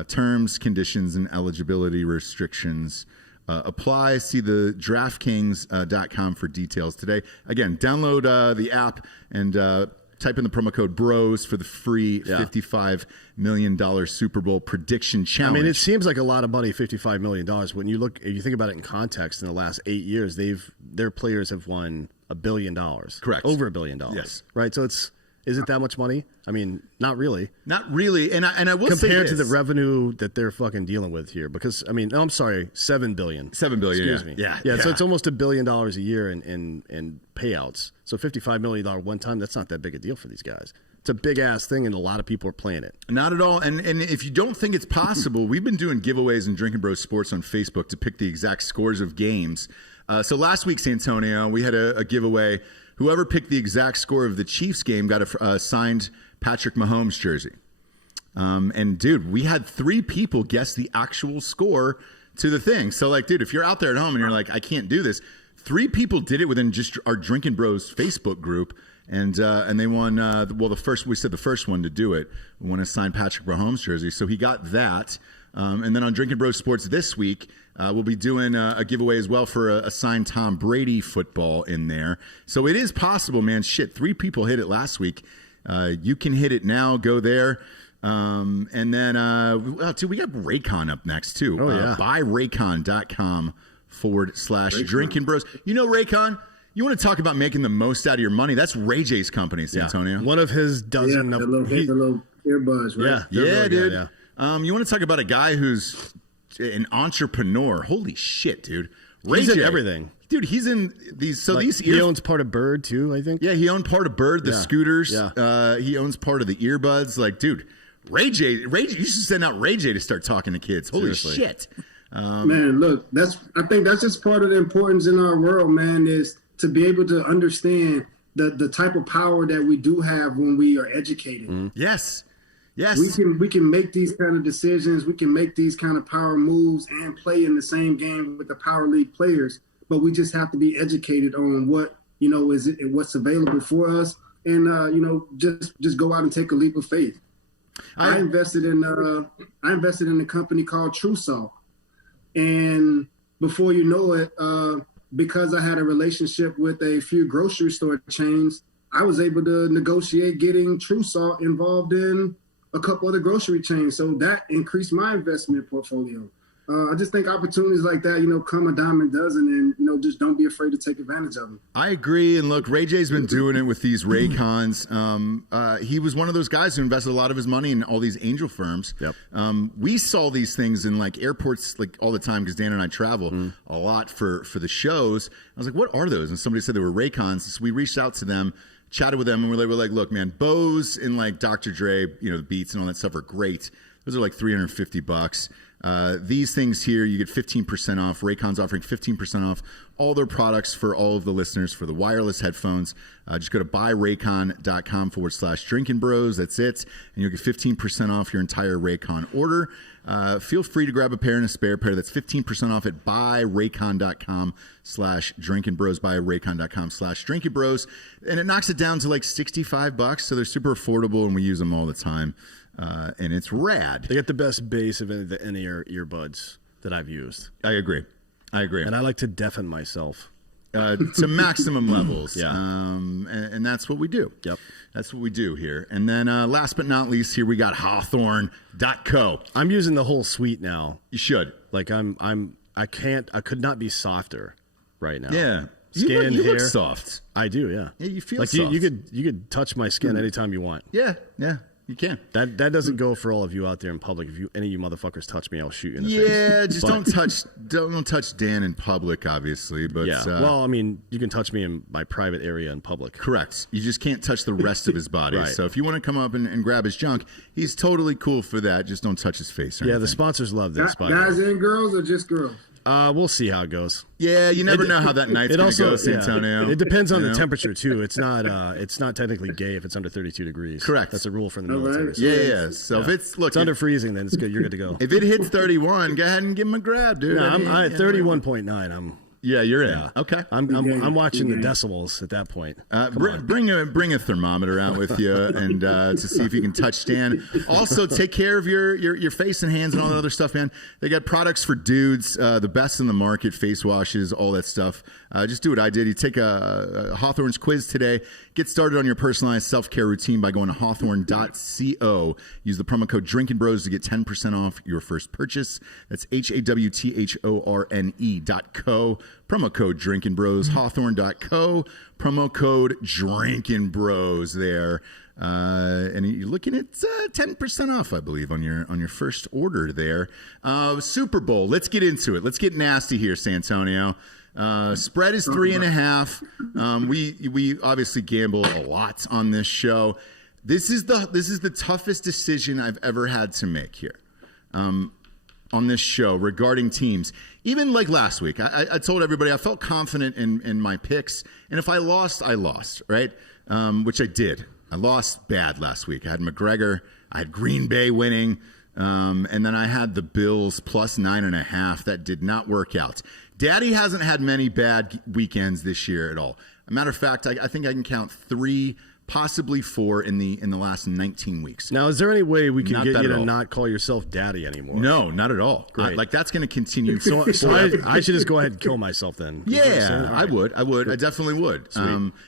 Terms, conditions, and eligibility restrictions apply. See the DraftKings.com for details today. Again, download the app and type in the promo code BROS for the free $55 million Super Bowl prediction challenge. I mean, it seems like a lot of money, $55 million. When you think about it in context, in the last 8 years, their players have won $1 billion. Correct. Over $1 billion. Yes. Right. So is it that much money? I mean, not really. Not really. And I will say compared this. to the revenue that they're fucking dealing with here, because I mean, I'm sorry, $7 billion. $7 billion. Excuse me. Yeah. So it's almost $1 billion a year in payouts. So $55 million one time, that's not that big a deal for these guys. It's a big ass thing, and a lot of people are playing it. Not at all. And if you don't think it's possible, we've been doing giveaways in Drinkin' Bros Sports on Facebook to pick the exact scores of games. So last week, Santonio, we had a giveaway. Whoever picked the exact score of the Chiefs game got a signed Patrick Mahomes jersey. And dude, we had 3 people guess the actual score to the thing. So like, dude, if you're out there at home and you're like, I can't do this, 3 people did it within just our Drinkin' Bros Facebook group. And they won, the first one to do it, won a signed Patrick Mahomes jersey. So he got that. And then on Drinkin' Bros Sports this week, we'll be doing a giveaway as well for a signed Tom Brady football in there. So it is possible, man. Shit, 3 people hit it last week. You can hit it now. Go there. And then, dude, we got Raycon up next, too. Oh, yeah. buyraycon.com/Drinkin' Bros. You know Raycon? You want to talk about making the most out of your money? That's Ray J's company, Santonio. One of his dozen. The little earbuds, right? Yeah, Yeah, dude. Yeah. You want to talk about a guy who's an entrepreneur? Holy shit, dude! He's Ray in J. everything. Dude. He's in these. So these he owns part of Bird too, I think. Yeah, he owned part of Bird, the scooters. Yeah. He owns part of the earbuds. Like, dude, Ray J. You should send out Ray J to start talking to kids. Holy Seriously. shit! Man, look, I think that's just part of the importance in our world, man, is to be able to understand the type of power that we do have when we are educated. Yes. We can make these kind of decisions. We can make these kind of power moves and play in the same game with the power league players. But we just have to be educated on what's available for us, and just go out and take a leap of faith. I invested in a company called True Salt, and before you know it, because I had a relationship with a few grocery store chains, I was able to negotiate getting True Salt involved in a couple other grocery chains. So that increased my investment portfolio. I just think opportunities like that, come a dime a dozen, and, just don't be afraid to take advantage of them. I agree. And look, Ray J's been doing it with these Raycons. He was one of those guys who invested a lot of his money in all these angel firms. Yep. We saw these things in like airports like all the time because Dan and I travel a lot for the shows. I was like, what are those? And somebody said they were Raycons. So we reached out to them, chatted with them, and we're like, look, man, Bose and like Dr. Dre, the Beats and all that stuff are great. Those are like $350. These things here, you get 15% off. Raycon's offering 15% off all their products for all of the listeners for the wireless headphones. Just go to buyraycon.com/Drinkin' Bros. That's it. And you'll get 15% off your entire Raycon order. Feel free to grab a pair and a spare pair. That's 15% off at buyraycon.com/Drinkin' Bros. Buyraycon.com/Drinkin' Bros. And it knocks it down to like $65. So they're super affordable and we use them all the time. And it's rad. They get the best bass of any earbuds that I've used. I agree. And I like to deafen myself. To maximum levels. Yeah. And that's what we do. Yep. That's what we do here. And then last but not least, here we got Hawthorne.co. I'm using the whole suite now. You should. Like I could not be softer right now. Yeah. Skin, you hair. look soft. I do, yeah. Yeah, you feel like soft. you could touch my skin anytime you want. Yeah. You can. That doesn't go for all of you out there in public. If any of you motherfuckers touch me, I'll shoot you in the face. Yeah, just don't touch Dan in public, obviously. But yeah, well, I mean, you can touch me in my private area in public. Correct. You just can't touch the rest of his body. Right. So if you want to come up and grab his junk, he's totally cool for that. Just don't touch his face. Or yeah, anything. the sponsors love this. Guys and girls, or just girls? We'll see how it goes. Yeah, you never know how that night's going to go, Santonio. It depends on the temperature too. It's not technically gay if it's under 32 degrees. Correct. That's a rule for the military. Right. Yeah. So if it's under freezing, then it's good. You're good to go. If it hits 31, go ahead and give him a grab, dude. No, I'm at 31.9. Yeah, you're in. Okay. I'm watching the decibels at that point. Bring a thermometer out with you and to see if you can touch stand. Also, take care of your face and hands and all that other stuff, man. They got products for dudes, the best in the market, face washes, all that stuff. Just do what I did. You take a Hawthorne's quiz today. Get started on your personalized self-care routine by going to hawthorne.co. Use the promo code Drinkin Bros to get 10% off your first purchase. That's HAWTHORNE.co. Promo code Drinkin Bros, hawthorne.co. Promo code Drinkin Bros there. And you're looking at 10% off, I believe, on your first order there. Super Bowl. Let's get into it. Let's get nasty here, Santonio. Spread is 3.5. We obviously gamble a lot on this show. This is the toughest decision I've ever had to make here. On this show regarding teams. Even like last week, I told everybody I felt confident in my picks, and if I lost, I lost, right? Which I did. I lost bad last week. I had McGregor, I had Green Bay winning, and then I had the Bills plus 9.5. That did not work out. Daddy hasn't had many bad weekends this year at all. As a matter of fact, I think I can count 3, possibly 4 in the last 19 weeks. Now, is there any way we can get you to not call yourself daddy anymore? No, not at all. Great. Like that's going to continue. So I should just go ahead and kill myself then. Yeah, I would. I definitely would.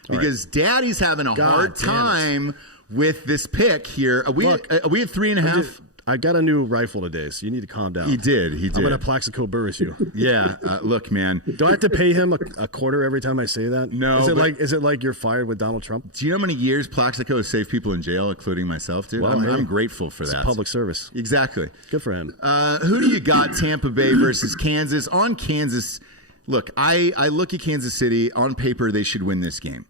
Because Daddy's having a hard time with this pick here. Are we at 3.5? I got a new rifle today, so you need to calm down. He did. I'm going to Plaxico Burris you. Yeah. Look, man. Do I have to pay him a quarter every time I say that? No. Is it like you're fired with Donald Trump? Do you know how many years Plaxico has saved people in jail, including myself, dude? Well, I'm grateful for that. Public service. Exactly. Good for him. Who do you got? Tampa Bay versus Kansas. On Kansas, look, I look at Kansas City. On paper, they should win this game.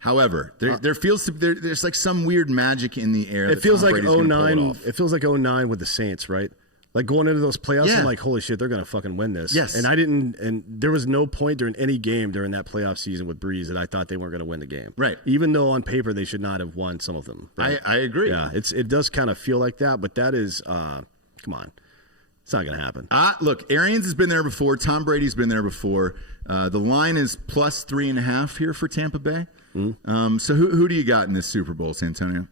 However, there's like some weird magic in the air. It feels like 09. It feels like 09 with the Saints, right? Like going into those playoffs, I'm like, holy shit, they're gonna fucking win this. Yes. And there was no point during any game during that playoff season with Breeze that I thought they weren't gonna win the game. Right. Even though on paper they should not have won some of them. Right? I agree. Yeah. It does kind of feel like that, but that is come on. It's not gonna happen. Look, Arians has been there before. Tom Brady's been there before. The line is plus 3.5 here for Tampa Bay. Mm-hmm. So who do you got in this Super Bowl, Santonio?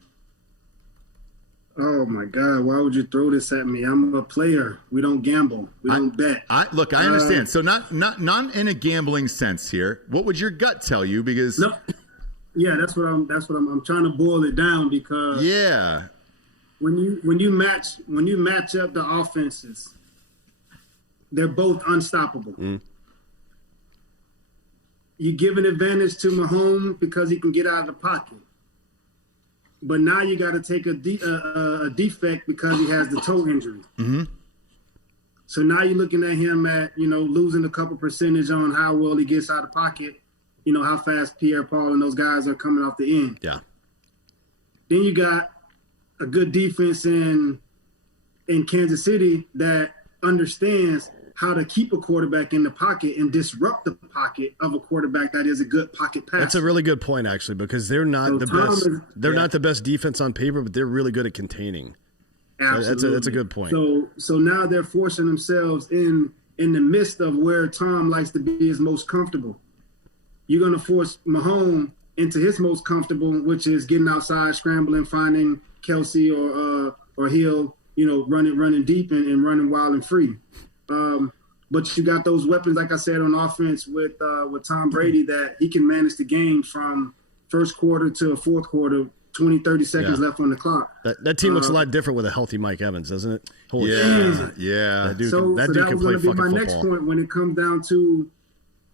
Oh my God! Why would you throw this at me? I'm a player. We don't gamble. We don't bet. I understand. So not in a gambling sense here. What would your gut tell you? Because yeah, that's what I'm trying to boil it down because when you match up the offenses, they're both unstoppable. Mm. You give an advantage to Mahomes because he can get out of the pocket. But now you got to take a defect because he has the toe injury. Mm-hmm. So now you're looking at him at, losing a couple percentage on how well he gets out of the pocket, how fast Pierre-Paul and those guys are coming off the end. Yeah. Then you got a good defense in Kansas City that understands how to keep a quarterback in the pocket and disrupt the pocket of a quarterback that is a good pocket passer. That's a really good point, actually, because they're not the best. They're not the best defense on paper, but they're really good at containing. Absolutely. That's a good point. So now they're forcing themselves in the midst of where Tom likes to be his most comfortable. You're going to force Mahomes into his most comfortable, which is getting outside, scrambling, finding Kelsey or Hill, running deep and running wild and free. But you got those weapons, like I said, on offense with Tom Brady that he can manage the game from first quarter to fourth quarter, 20, 30 seconds left on the clock. That team looks a lot different with a healthy Mike Evans, doesn't it? Holy shit. Yeah. That dude can play fucking football. That was going to be my next point when it comes down to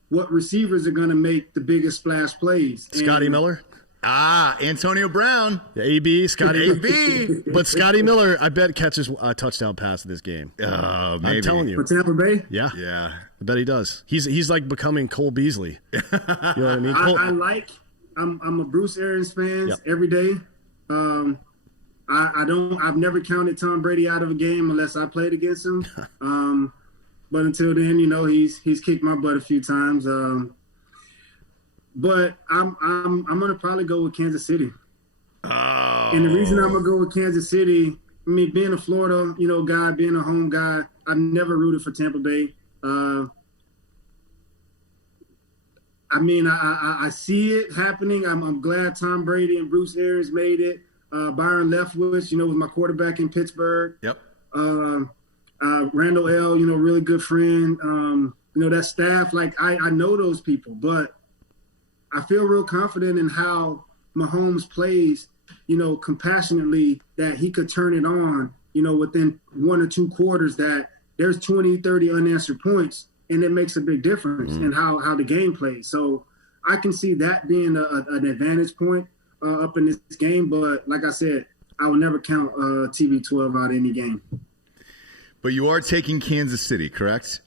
what receivers are going to make the biggest splash plays. Scotty Miller? Antonio Brown. AB, Scotty. AB. But Scotty Miller, I bet, catches a touchdown pass in this game. Maybe. I'm telling you. For Tampa Bay? Yeah. Yeah. I bet he does. He's like becoming Cole Beasley. You know what I mean? I'm a Bruce Arians fan every day. I've never counted Tom Brady out of a game unless I played against him. But until then, you know, he's kicked my butt a few times. But I'm gonna probably go with Kansas City. Oh. And the reason I'm gonna go with Kansas City, I mean, being a Florida, you know, guy, being a home guy, I've never rooted for Tampa Bay. I mean, I see it happening. I'm glad Tom Brady and Bruce Arians made it. Byron Leftwich, you know, was my quarterback in Pittsburgh. Yep. Randall L., you know, really good friend. You know, that staff, like, I know those people, but I feel real confident in how Mahomes plays, you know, compassionately, that he could turn it on, you know, within 1 or 2 quarters, that there's 20, 30 unanswered points, and it makes a big difference in how the game plays. So I can see that being an advantage point up in this game. But like I said, I will never count TB12 out of any game. But you are taking Kansas City, correct?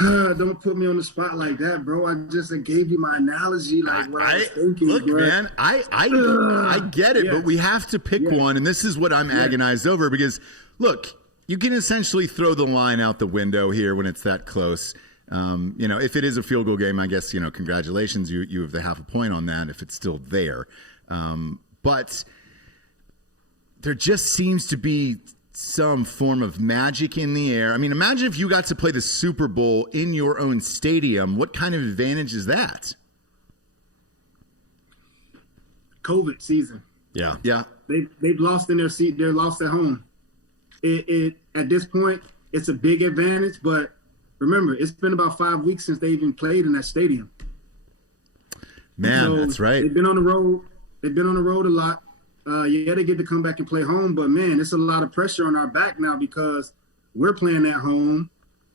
Don't put me on the spot like that, bro. I just gave you my analogy, like what I was thinking. Look, bro. man, I get it, but we have to pick one, and this is what I'm agonized over, because, look, you can essentially throw the line out the window here when it's that close. You know, if it is a field goal game, I guess, you know, congratulations, you have the half a point on that if it's still there. But there just seems to be some form of magic in the air. I mean, imagine if you got to play the Super Bowl in your own stadium. What kind of advantage is that? COVID season. Yeah. Yeah. They've lost in their seat. They're lost at home. It at this point, it's a big advantage. But remember, it's been about 5 weeks since they even played in that stadium. Man, so that's right. They've been on the road. They've been on the road a lot. They get to come back and play home, but man, it's a lot of pressure on our back now because we're playing at home.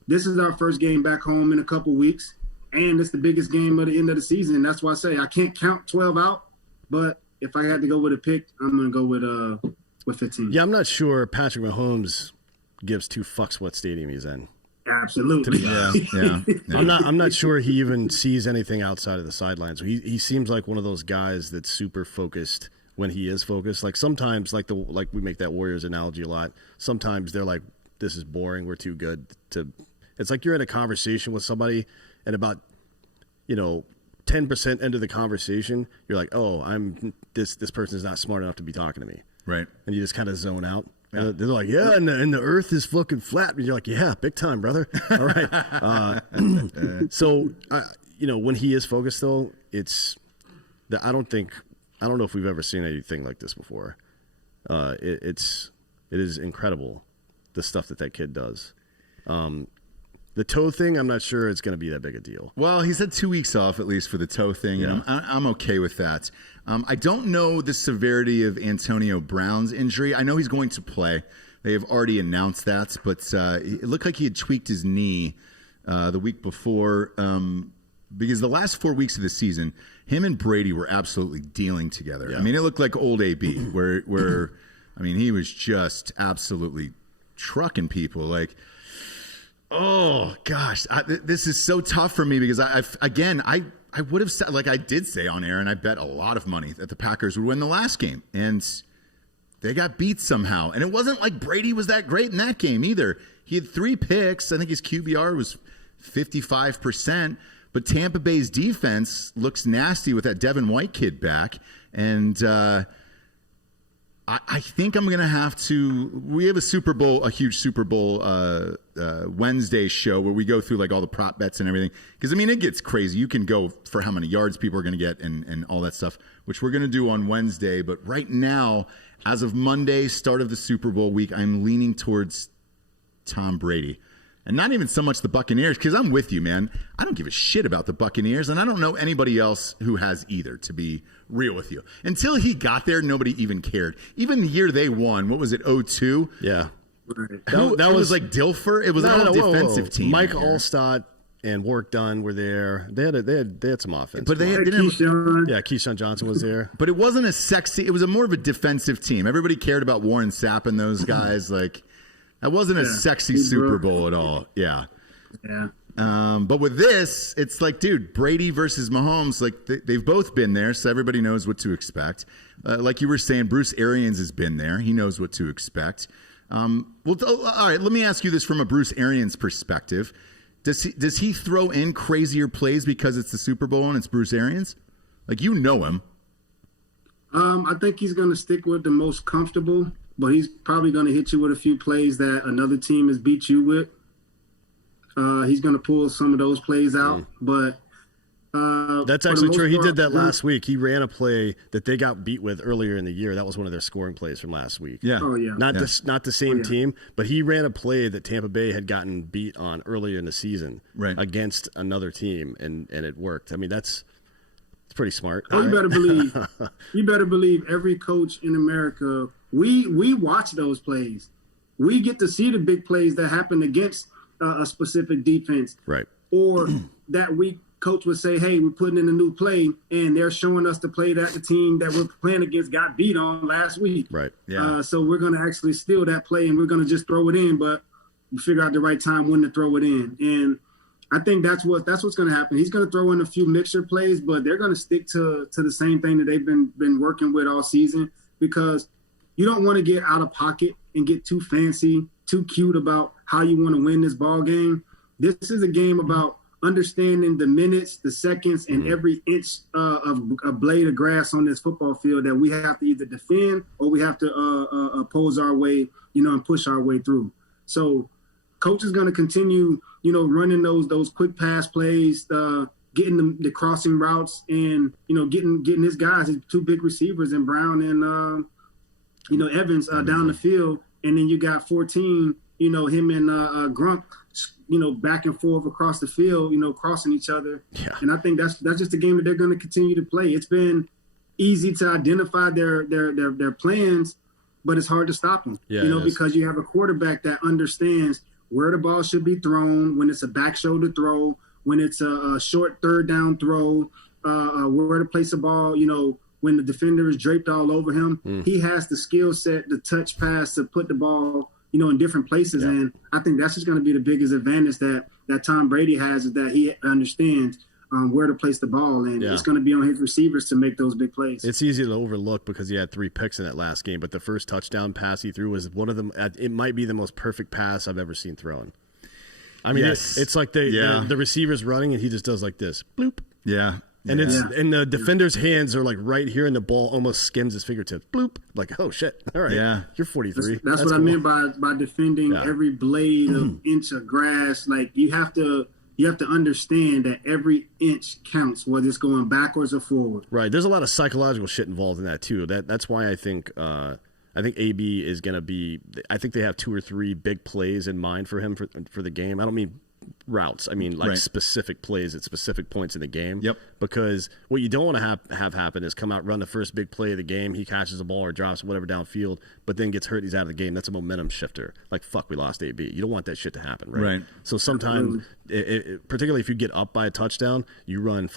This is our first game back home in a couple weeks, and it's the biggest game of the end of the season. That's why I say I can't count 12 out, but if I had to go with a pick, I'm going to go with 15. Yeah, I'm not sure Patrick Mahomes gives 2 fucks what stadium he's in. Absolutely. Yeah. I'm not sure he even sees anything outside of the sidelines. He seems like one of those guys that's super focused when he is focused. Like sometimes, like we make that Warriors analogy a lot. Sometimes they're like, this is boring. We're too good to. It's like you're in a conversation with somebody, and about 10% into the conversation, you're like, oh, this person is not smart enough to be talking to me. Right. And you just kind of zone out. Yeah. They're like, yeah, and the earth is fucking flat. And you're like, yeah, big time, brother. All right. So, when he is focused, though, it's that I don't know if we've ever seen anything like this before. It is incredible, the stuff that kid does. The toe thing, I'm not sure it's going to be that big a deal. Well, he's had 2 weeks off at least for the toe thing, and I'm okay with that. I don't know the severity of Antonio Brown's injury. I know he's going to play. They have already announced that, but it looked like he had tweaked his knee the week before because the last 4 weeks of the season, him and Brady were absolutely dealing together. Yeah. I mean, it looked like old AB, where I mean, he was just absolutely trucking people like. Oh gosh, this is so tough for me because I would have said, like I did say on air, and I bet a lot of money that the Packers would win the last game, and they got beat somehow. And it wasn't like Brady was that great in that game either. He had 3 picks. I think his QBR was 55%. But Tampa Bay's defense looks nasty with that Devin White kid back, and I think I'm going to have to – we have a huge Super Bowl Wednesday show where we go through like all the prop bets and everything. Because, I mean, it gets crazy. You can go for how many yards people are going to get and all that stuff, which we're going to do on Wednesday. But right now, as of Monday, start of the Super Bowl week, I'm leaning towards Tom Brady. And not even so much the Buccaneers, because I'm with you, man. I don't give a shit about the Buccaneers, and I don't know anybody else who has either, to be real with you. Until he got there, nobody even cared. Even the year they won, what was it, 2002? Yeah. That was like Dilfer? It was an defensive team. Mike Allstott and Warwick Dunn were there. They had some offense. But Keyshawn Johnson was there. But it wasn't a sexy, it was more of a defensive team. Everybody cared about Warren Sapp and those guys, like... That wasn't a sexy Super Bowl at all. Yeah. Yeah. But with this, it's like, dude, Brady versus Mahomes, like they've both been there, so everybody knows what to expect. Like you were saying, Bruce Arians has been there. He knows what to expect. All right. Let me ask you this from a Bruce Arians perspective. Does he throw in crazier plays because it's the Super Bowl and it's Bruce Arians? Like, you know him. I think he's going to stick with the most comfortable, but he's probably going to hit you with a few plays that another team has beat you with. He's going to pull some of those plays out, but that's actually true. He did that last week. He ran a play that they got beat with earlier in the year. That was one of their scoring plays from last week. Yeah. Oh, yeah. Not the same team, but he ran a play that Tampa Bay had gotten beat on earlier in the season against another team, and it worked. I mean, it's pretty smart. Oh, you better believe every coach in America, we watch those plays. We get to see the big plays that happen against a specific defense. Right. Or that coach would say, hey, we're putting in a new play, and they're showing us the play that the team that we're playing against got beat on last week. Right. Yeah. So we're going to actually steal that play, and we're going to just throw it in, but we figure out the right time when to throw it in. And I think that's what's going to happen. He's going to throw in a few mixture plays, but they're going to stick to the same thing that they've been working with all season, because you don't want to get out of pocket and get too fancy, too cute about how you want to win this ball game. This is a game about understanding the minutes, the seconds, and every inch of a blade of grass on this football field that we have to either defend or we have to oppose our way, and push our way through. So coach is going to continue, running those quick pass plays, getting the crossing routes, and, getting his guys, his two big receivers, in Brown and, Evans down the field. And then you got 14, him and Grunk, back and forth across the field, crossing each other. Yeah. And I think that's just a game that they're going to continue to play. It's been easy to identify their plans, but it's hard to stop them, because you have a quarterback that understands where the ball should be thrown, when it's a back shoulder throw, when it's a short third down throw, where to place the ball, when the defender is draped all over him. He has the skill set, the touch pass to put the ball, in different places. Yeah. And I think that's just going to be the biggest advantage that Tom Brady has, is that he understands where to place the ball. And it's going to be on his receivers to make those big plays. It's easy to overlook because he had 3 picks in that last game, but the first touchdown pass he threw was one of them. It might be the most perfect pass I've ever seen thrown. I mean, it's like the receiver's running and he just does like this, bloop. Yeah. And and the defender's hands are like right here, and the ball almost skims his fingertips. Bloop. Like, oh shit. All right. Yeah. You're 43. That's what cool. I meant by defending every blade of inch of grass. Like, you have to understand that every inch counts, whether it's going backwards or forward. Right. There's a lot of psychological shit involved in that too. That's why I think AB is going to be. I think they have 2 or 3 big plays in mind for him for the game. I don't mean routes. I mean, like specific plays at specific points in the game. Yep. Because what you don't want to have happen is come out, run the first big play of the game. He catches the ball or drops whatever downfield, but then gets hurt. He's out of the game. That's a momentum shifter. Like, fuck, we lost AB. You don't want that shit to happen, right? So sometimes, particularly if you get up by a touchdown, you run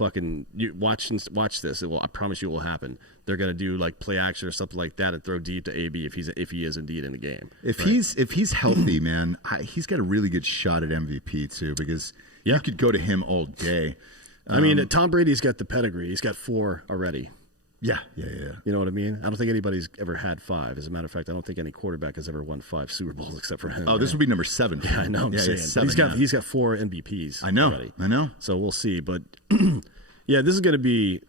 you watch this. I promise you it will happen. They're gonna do like play action or something like that and throw deep to AB if he is indeed in the game. If he's healthy, man, he's got a really good shot at MVP too, because you could go to him all day. I mean, Tom Brady's got the pedigree. He's got 4 already. Yeah. You know what I mean? I don't think anybody's ever had 5. As a matter of fact, I don't think any quarterback has ever won 5 Super Bowls except for him. Oh, this would be number 7. Yeah, I know. I'm saying. He's got 4 MVPs. I know. Already. I know. So we'll see. But yeah, this is going to be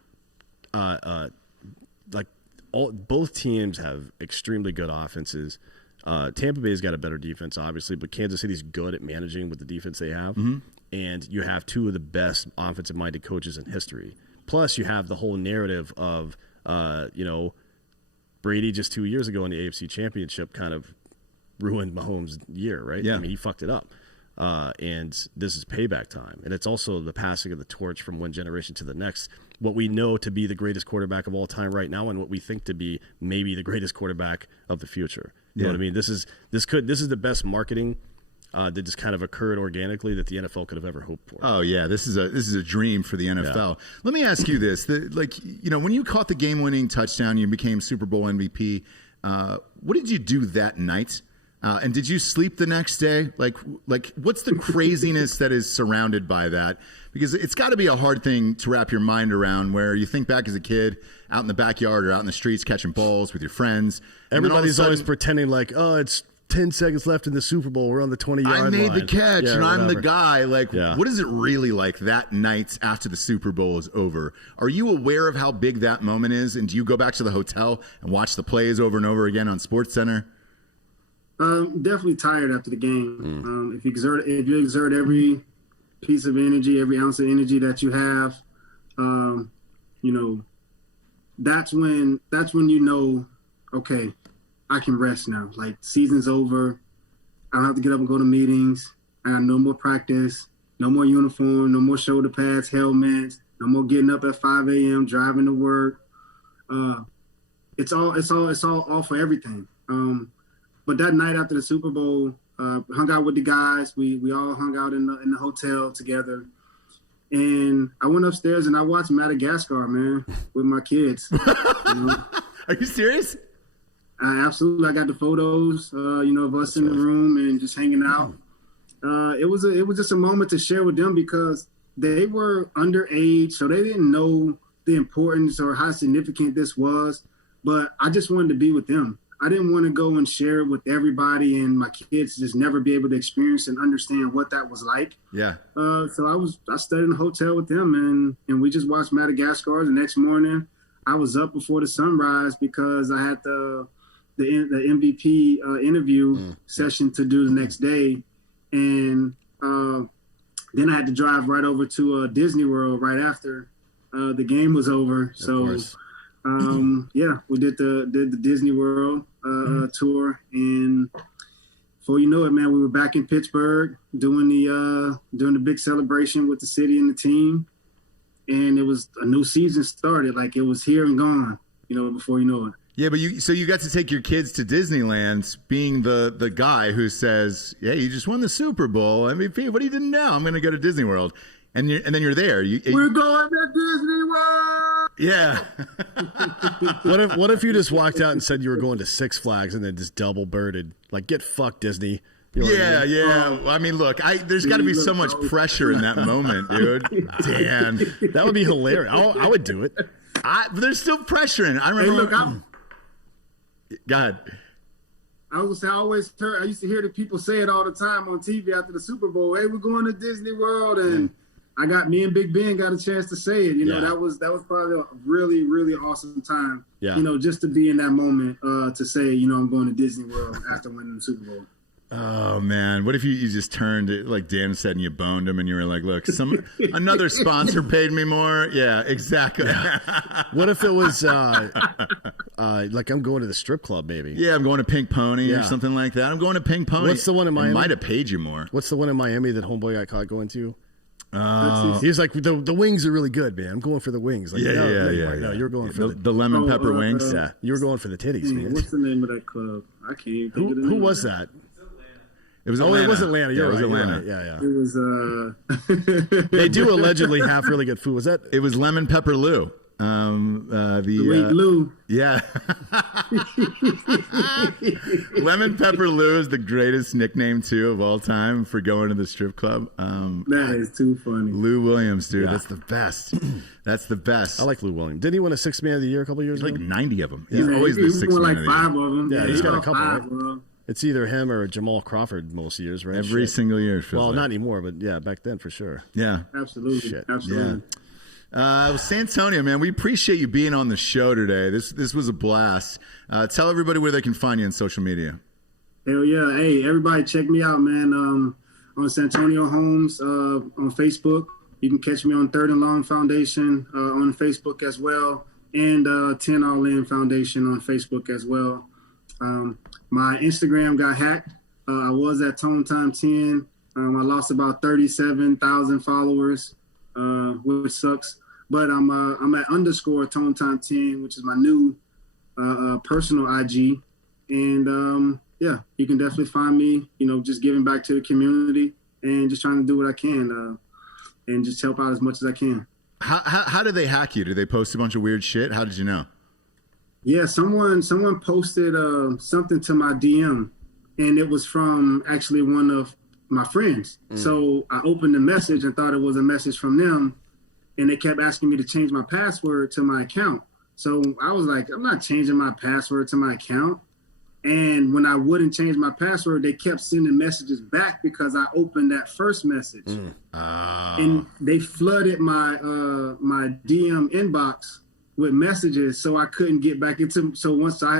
like both teams have extremely good offenses. Tampa Bay's got a better defense, obviously, but Kansas City's good at managing with the defense they have. Mm-hmm. And you have 2 of the best offensive-minded coaches in history. Plus, you have the whole narrative of, Brady just 2 years ago in the AFC Championship kind of ruined Mahomes' year, right? Yeah. I mean, he fucked it up. And this is payback time. And it's also the passing of the torch from one generation to the next. What we know to be the greatest quarterback of all time right now, and what we think to be maybe the greatest quarterback of the future. You know what I mean? This is the best marketing that just kind of occurred organically that the NFL could have ever hoped for. Oh yeah, this is a dream for the NFL. Yeah. Let me ask you this: when you caught the game-winning touchdown, you became Super Bowl MVP. What did you do that night? And did you sleep the next day? Like what's the craziness that is surrounded by that? Because it's got to be a hard thing to wrap your mind around, where you think back as a kid, out in the backyard or out in the streets catching balls with your friends. Everybody's always pretending like, oh, it's 10 seconds left in the Super Bowl. We're on the 20-yard line. I made the catch, and I'm the guy. Like, Yeah. what is it really like that night after the Super Bowl is over? Are you aware of how big that moment is? And do you go back to the hotel and watch the plays over and over again on SportsCenter? Definitely tired after the game. If you exert every piece of energy, every ounce of energy that you have, you know, that's when you know, okay, I can rest now. Like, season's over. I don't have to get up and go to meetings. I got no more practice, no more uniform, no more shoulder pads, helmets, no more getting up at 5 a.m., driving to work. It's all for everything. But that night after the Super Bowl, hung out with the guys. We all hung out in the hotel together. And I went upstairs and I watched Madagascar, man, with my kids. You know? Are you serious? Absolutely. I got the photos, of us in the room and just hanging out. It was just a moment to share with them because they were underage, so they didn't know the importance or how significant this was. But I just wanted to be with them. I didn't want to go and share it with everybody and my kids just never be able to experience and understand what that was like. Yeah. So I stayed in the hotel with them and we just watched Madagascar. The next morning, I was up before the sunrise because I had the MVP interview session to do the next day. And then I had to drive right over to Disney World right after the game was over. So, we did the Disney World tour. And before you know it, man, we were back in Pittsburgh doing the big celebration with the city and the team. And it was a new season started. Like, it was here and gone, before you know it. Yeah, but you got to take your kids to Disneyland, being the guy who says, "Yeah, you just won the Super Bowl MVP. What do you do now? I'm going to go to Disney World," and then you're there. We're going to Disney World. Yeah. What if you just walked out and said you were going to Six Flags and then just double birded? Like, get fucked, Disney. You know what I mean? Yeah. I mean, look, there's got to be so much pressure in that moment, dude. Damn, that would be hilarious. I would do it. There's still pressure in it. I remember. Hey, look, go ahead. I used to hear the people say it all the time on TV after the Super Bowl. Hey, we're going to Disney World, and me and Big Ben got a chance to say it. That was probably a really, really awesome time. Yeah. Just to be in that moment to say, I'm going to Disney World after winning the Super Bowl. Oh man, what if you just turned it like Dan said and you boned him and you were like, look, another sponsor paid me more? Yeah, exactly. Yeah. What if it was like I'm going to the strip club maybe? Yeah, I'm going to Pink Pony or something like that. I'm going to Pink Pony. What's the one in Miami? I might have paid you more. What's the one in Miami that homeboy got caught going to? Oh. He was like, the wings are really good, man. I'm going for the wings. Like, yeah. No, you're going for the lemon pepper wings. Yeah, you were going for the titties, man. What's the name of that club? I can't even think of the name. Who was that? It was Atlanta. It was Atlanta. You're right. It was Atlanta. It was. They do allegedly have really good food. Was that? It was Lemon Pepper Lou. Lou. Yeah. Lemon Pepper Lou is the greatest nickname too of all time for going to the strip club. That is too funny. Lou Williams, dude. Yeah. That's the best. That's the best. I like Lou Williams. Didn't he win a Sixth Man of the Year a couple years ago? Like 90 of them. Yeah, He's always the sixth man of the year. 5 of them. Yeah, he's got a couple, five, right? bro. It's either him or Jamal Crawford most years, right? Every single year. Well, not anymore, but yeah, back then for sure. Yeah. Absolutely. Shit. Absolutely. Yeah. Santonio, man, we appreciate you being on the show today. This was a blast. Tell everybody where they can find you on social media. Hell yeah. Hey, everybody check me out, man. On Santonio Holmes on Facebook. You can catch me on Third and Long Foundation on Facebook as well. And 10 All In Foundation on Facebook as well. My Instagram got hacked. I was at Tone Time 10. I lost about 37,000 followers, which sucks. But I'm at _ Tone Time 10, which is my new personal IG. And you can definitely find me. Just giving back to the community and just trying to do what I can and just help out as much as I can. How did they hack you? Did they post a bunch of weird shit? How did you know? Yeah, someone posted something to my DM, and it was from actually one of my friends. So I opened the message and thought it was a message from them, and they kept asking me to change my password to my account. So I was like, I'm not changing my password to my account. And when I wouldn't change my password, they kept sending messages back because I opened that first message. And they flooded my my DM inbox with messages, so I couldn't get back into. So once I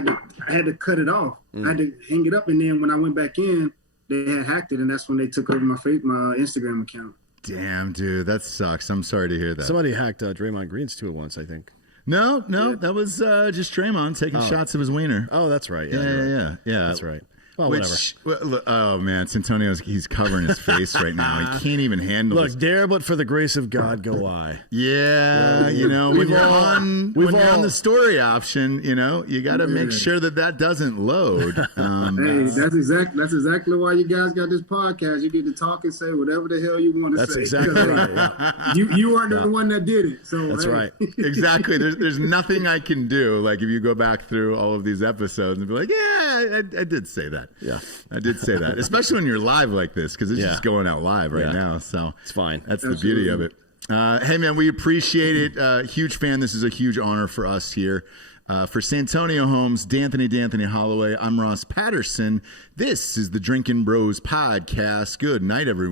had to cut it off. I had to hang it up, and then when I went back in, they had hacked it, and that's when they took over my Instagram account. Damn, dude, that sucks. I'm sorry to hear that. Somebody hacked Draymond Green's too at once, I think. No, that was just Draymond taking shots of his wiener. Oh, that's right. Yeah. That's right. Well, whatever. Oh man, Santonio's he's covering his face right now. He can't even handle. Look, dare but for the grace of God go I. Yeah, when you're on the story option, you got to make sure that doesn't load. Hey, that's exactly why you guys got this podcast. You get to talk and say whatever the hell you want to say. That's exactly right. Yeah. You weren't the one that did it, so that's right. Exactly. There's nothing I can do. Like if you go back through all of these episodes and be like, yeah, I did say that. Yeah, I did say that, especially when you're live like this because it's just going out live right now. So it's fine. That's the beauty of it. Hey, man, we appreciate it. Huge fan. This is a huge honor for us here. For Santonio Holmes, D'Anthony Holloway, I'm Ross Patterson. This is the Drinkin' Bros podcast. Good night, everyone.